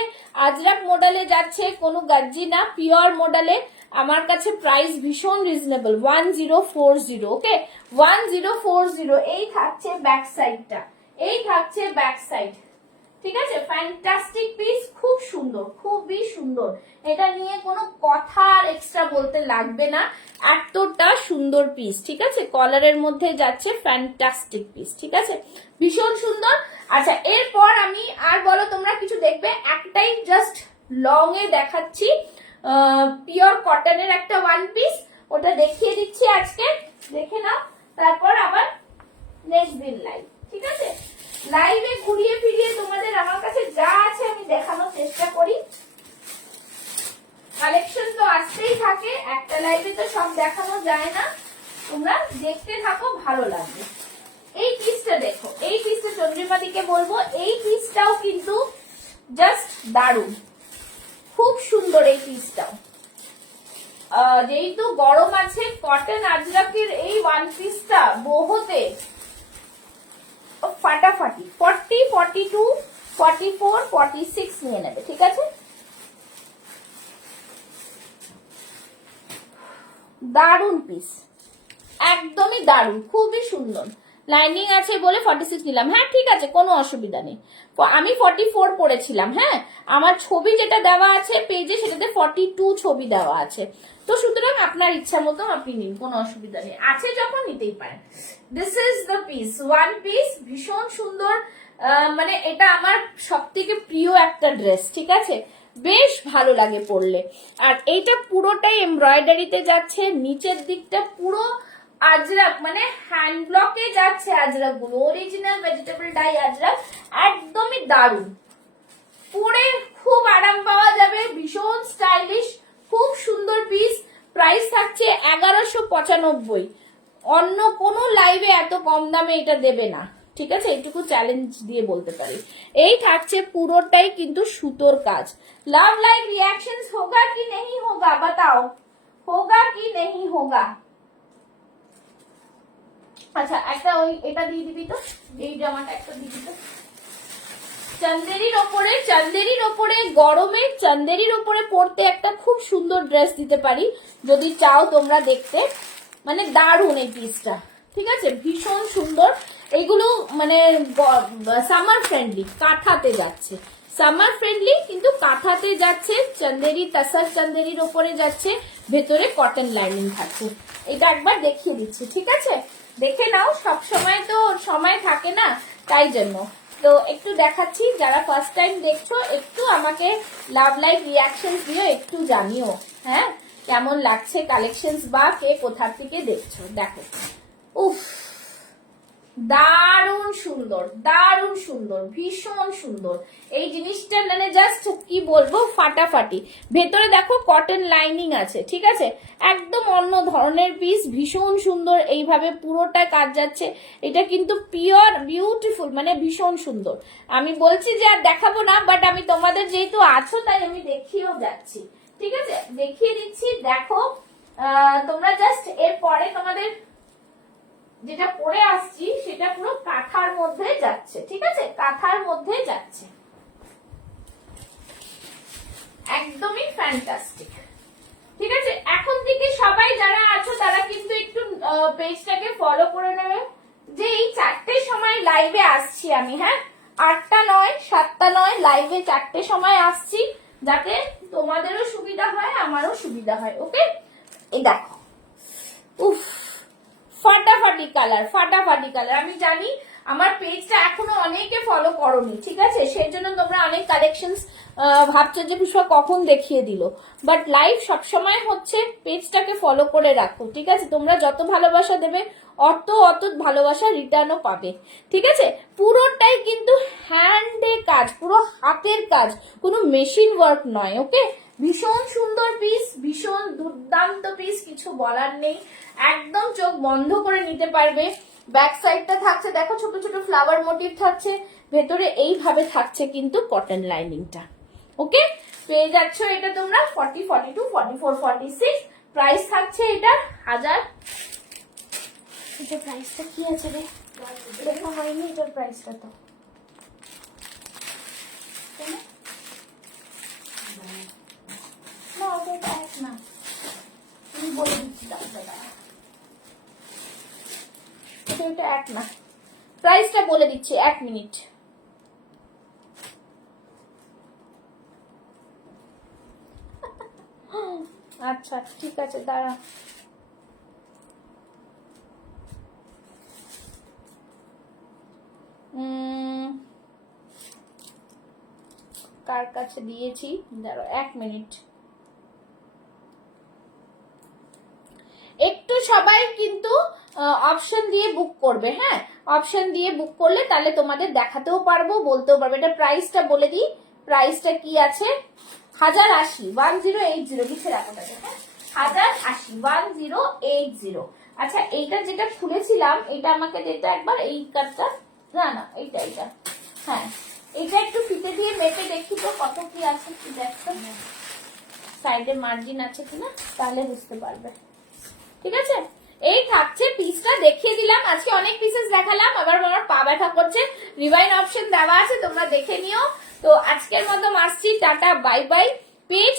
আজরাক মডেলে যাচ্ছে, কোনো গাজ্জি না, পিওর মডেলে। আমার কাছে প্রাইস ভীষণ রিজনেবল, 1040, ওকে 1040। এই থাকছে ব্যাক সাইডটা, এই থাকছে ব্যাক সাইড, ঠিক আছে? ফ্যান্টাস্টিক পিস, খুব সুন্দর, খুবই সুন্দর। এটা নিয়ে কোনো কথা আর এক্সট্রা বলতে লাগবে না, এতটা সুন্দর পিস, ঠিক আছে? কলারের মধ্যে যাচ্ছে, ফ্যান্টাস্টিক পিস, ঠিক আছে? ভীষণ সুন্দর। আচ্ছা এরপর আমি আর বলো তোমরা কিছু দেখবে, একটাই জাস্ট লং এ দেখাচ্ছি, পিওর কটনের একটা ওয়ান পিস, ওটা দেখিয়ে দিচ্ছি আজকে, দেখে নাও। তারপর আবার নেক্সট দিন লাইভ, ঠিক আছে? লাইভে ঘুরিয়ে ফিরিয়ে তোমাদের আমার কাছে যা আছে আমি দেখানোর চেষ্টা করি। কালেকশন তো আসতেই থাকে, একটা লাইভে তো সব দেখানো যায় না, তোমরা দেখতে থাকো, ভালো লাগবে। এই পিসটা দেখো, এই পিসটা চন্দ্রিমাদিকে বলবো, এই পিসটাও কিন্তু জাস্ট দারুণ, খুব সুন্দর এই পিসটাও। যেহেতু গরম আছে, কটন আজরাকের এই ওয়ান পিসটা বহুতে ফাটাফাটি, 40, 42, 44, 46 নিয়ে নেবে, ঠিক আছে? দারুন পিস, একদমই দারুন, খুবই সুন্দর। লাইনিং আছে বলে 46 নিলাম, হ্যাঁ ঠিক আছে, কোনো অসুবিধা নেই। আমি 44 পড়েছিলাম, হ্যাঁ আমার ছবি যেটা দেওয়া আছে পেজে সেটাতে 42 ছবি দেওয়া আছে, তো সুতরাং আপনার ইচ্ছা মতো আপনি নিন, কোনো অসুবিধা নেই, আছে যখন নিতেই পারেন। This is the piece, one piece, ভীষণ সুন্দর। মানে এটা আমার সব থেকে প্রিয় একটা ড্রেস, ঠিক আছে? বেশ ভালো লাগে পরলে। আর এইটা পুরোটাই এমব্রয়ডারিতে যাচ্ছে, নিচের দিকটা পুরো আজরাক, মানে হ্যান্ড ব্লকে যাচ্ছে আজরাক গুলো, অরিজিনাল ভেজিটেবল ডাই আজরাক, একদমই দারুণ। পরে খুব আরাম পাওয়া যাবে, ভীষণ স্টাইলিশ, খুব সুন্দর পিস। প্রাইস থাকছে 1195, অন্য কোনো লাইভে এত কম দামে এটা দেবে না, ঠিক আছে? এইটুকু চ্যালেঞ্জ দিয়ে বলতে পারি। এই থাকছে পুরোটাই কিন্তু সুতোর কাজ। লাভ লাইক রিঅ্যাকশনস হোগা কি নেই হোগা, বাতাও হোগা কি নেই হোগা? আচ্ছা একটা ওই এটা দিয়ে দিবি তো, এই জামাটা একটা দিবি তো। চান্দেরির ওপরে গরমে চান্দেরির ওপরে পরতে একটা খুব সুন্দর ড্রেস দিতে পারি, যদি চাও তোমরা দেখতে। মানে দারুণ এই পিসটা, ঠিক আছে, ভীষণ সুন্দর। এইগুলো মানে সামার ফ্রেন্ডলি, কাঁথাতে যাচ্ছে, সামার ফ্রেন্ডলি কিন্তু কাঁথাতে যাচ্ছে, চন্দেরি তাসার চন্দেরির ওপরে যাচ্ছে, ভেতরে কটন লাইনিং থাকছে। এটা একবার দেখিয়ে দিচ্ছি, ঠিক আছে, দেখে নাও। সব সময় তো সময় থাকে না, তাই জন্য তো একটু দেখাচ্ছি। যারা ফার্স্ট টাইম দেখছো একটু আমাকে লাভ লাইক রিয়াকশন দিও, একটু জানিও হ্যাঁ কেমন লাগছে কালেকশনস, বা কে কোথা থেকে দেখছো। দেখো, উফ, দারুণ সুন্দর, দারুণ সুন্দর, ভীষণ সুন্দর এই জিনিসটা, মানে জাস্ট কি বলবো, ফাটাফাটি। ভেতরে দেখো কটন লাইনিং আছে, ঠিক আছে, একদম অন্য ধরনের পিস, ভীষণ সুন্দর। এইভাবে পুরোটা কাজ যাচ্ছে, এটা কিন্তু পিওর বিউটিফুল, মানে ভীষণ সুন্দর। আমি বলছি যে আর দেখাবো না, বাট আমি তোমাদের যেহেতু আছো তাই আমি দেখিয়েও যাচ্ছি, ঠিক আছে, দেখিয়ে দিচ্ছি। দেখো তোমরা জাস্ট এরপরে তোমাদের যেটা পরে আসছি সেটা পুরো কাঁথার মধ্যে যাচ্ছে, ঠিক আছে, কাঁথার মধ্যে যাচ্ছে, একদমই ফ্যান্টাস্টিক, ঠিক আছে। এখন থেকে সবাই যারা আছো তারা কিন্তু একটু পেজটাকে ফলো করে নেবে, যে এই 4টের সময় লাইভে আসছি আমি, হ্যাঁ 8টা নয় 7টা নয়, লাইভে 4টের সময় আসছি, যাতে তোমাদেরও সুবিধা হয় আমারও সুবিধা হয়, ওকে। এই দেখো, উফ, ফাটাফাটি কালার, ফাটাফাটি কালার। আমি জানি আমার পেজটা এখনো অনেকে ফলো করোনি, ঠিক আছে, সেই জন্য তোমরা অনেক কালেকশনস ভাবছো যে পুষ্পা কখন দেখিয়ে দিল, বাট লাইভ সবসময় হচ্ছে, পেজটাকে ফলো করে রাখো, ঠিক আছে। তোমরা যত ভালোবাসা দেবে অত ভালোবাসা রিটার্নও পাবে, ঠিক আছে। পুরোটাই কিন্তু হ্যান্ডে কাজ, পুরো হাতের কাজ, কোনো মেশিন ওয়ার্ক নয়, ওকে। ভীষণ সুন্দর পিস, ভীষণ দুর্দান্ত পিস, কিছু বলার নেই, একদম চোখ বন্ধ করে নিতে পারবে। ব্যাক সাইডটা থাকছে দেখো, ছোট ছোট ফ্লাওয়ার মোটিভ থাকছে, ভেতরে এইভাবে থাকছে কিন্তু কটন লাইনিংটা, ওকে। পেয়ে যাচ্ছ এটা তোমরা 40, 42, 44, 46, প্রাইস থাকছে এটা 1000। এটা প্রাইসটা কি আছে রে, লেখা হয়নি এটার প্রাইসটা তো, না ওটা এক না, আমি বলে দিচ্ছি দামটা, এটা এক না, প্রাইসটা বলে দিচ্ছি, 1 মিনিট। আচ্ছা ঠিক আছে, দাঁড়া, কার কাছে দিয়েছি, দাঁড়ো 1 মিনিট। একটু সবাই কিন্তু অপশন দিয়ে বুক করবে, হ্যাঁ অপশন দিয়ে বুক করলে তাহলে তোমাদের দেখাতেও পারবো, বলতেও পারবো। এটা প্রাইসটা বলে দিই, প্রাইসটা কি আছে, 1080, 1080, লিখে রাখো তাকে, হ্যাঁ 1080, 1080। আচ্ছা এইটা যেটা খুলেছিলাম, এটা আমাকে যেটা একবার, এই কার্ডটা, না না এইটা, এইটা, হ্যাঁ এটা একটু ফিতে দিয়ে মেপে দেখি তো কত কি আছে, কি দেখো সাইডে মার্জিন আছে কিনা, তাহলে বুঝতে পারবে, ঠিক আছে। এই থাকছে পিসটা, দেখিয়ে দিলাম আজকে, অনেক পিসেস দেখালাম, আবার আমার পা ব্যথা করছে, রিভাইন অপশন দেওয়া আছে, তোমরা দেখে নিও। तो আজকের মতো আসছি, टाटा बाय बाय। पेज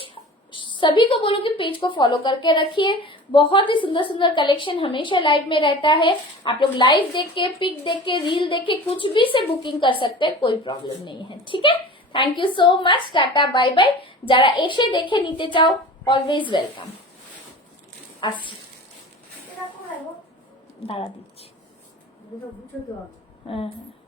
सभी को बोलो कि पेज को फॉलो करके रखिए, बहुत ही सुंदर सुंदर कलेक्शन हमेशा लाइव में रहता है। आप लोग लाइव देख के, पिक देख के, रील देख के कुछ भी से बुकिंग कर सकते हैं, कोई प्रॉब्लम नहीं है, ठीक है। Thank you so much, tata bye bye. যারা এসে দেখে নিতে চাও অলওয়েজ ওয়েলকাম। আসছি, দাঁড়া দিচ্ছি, হ্যাঁ হ্যাঁ।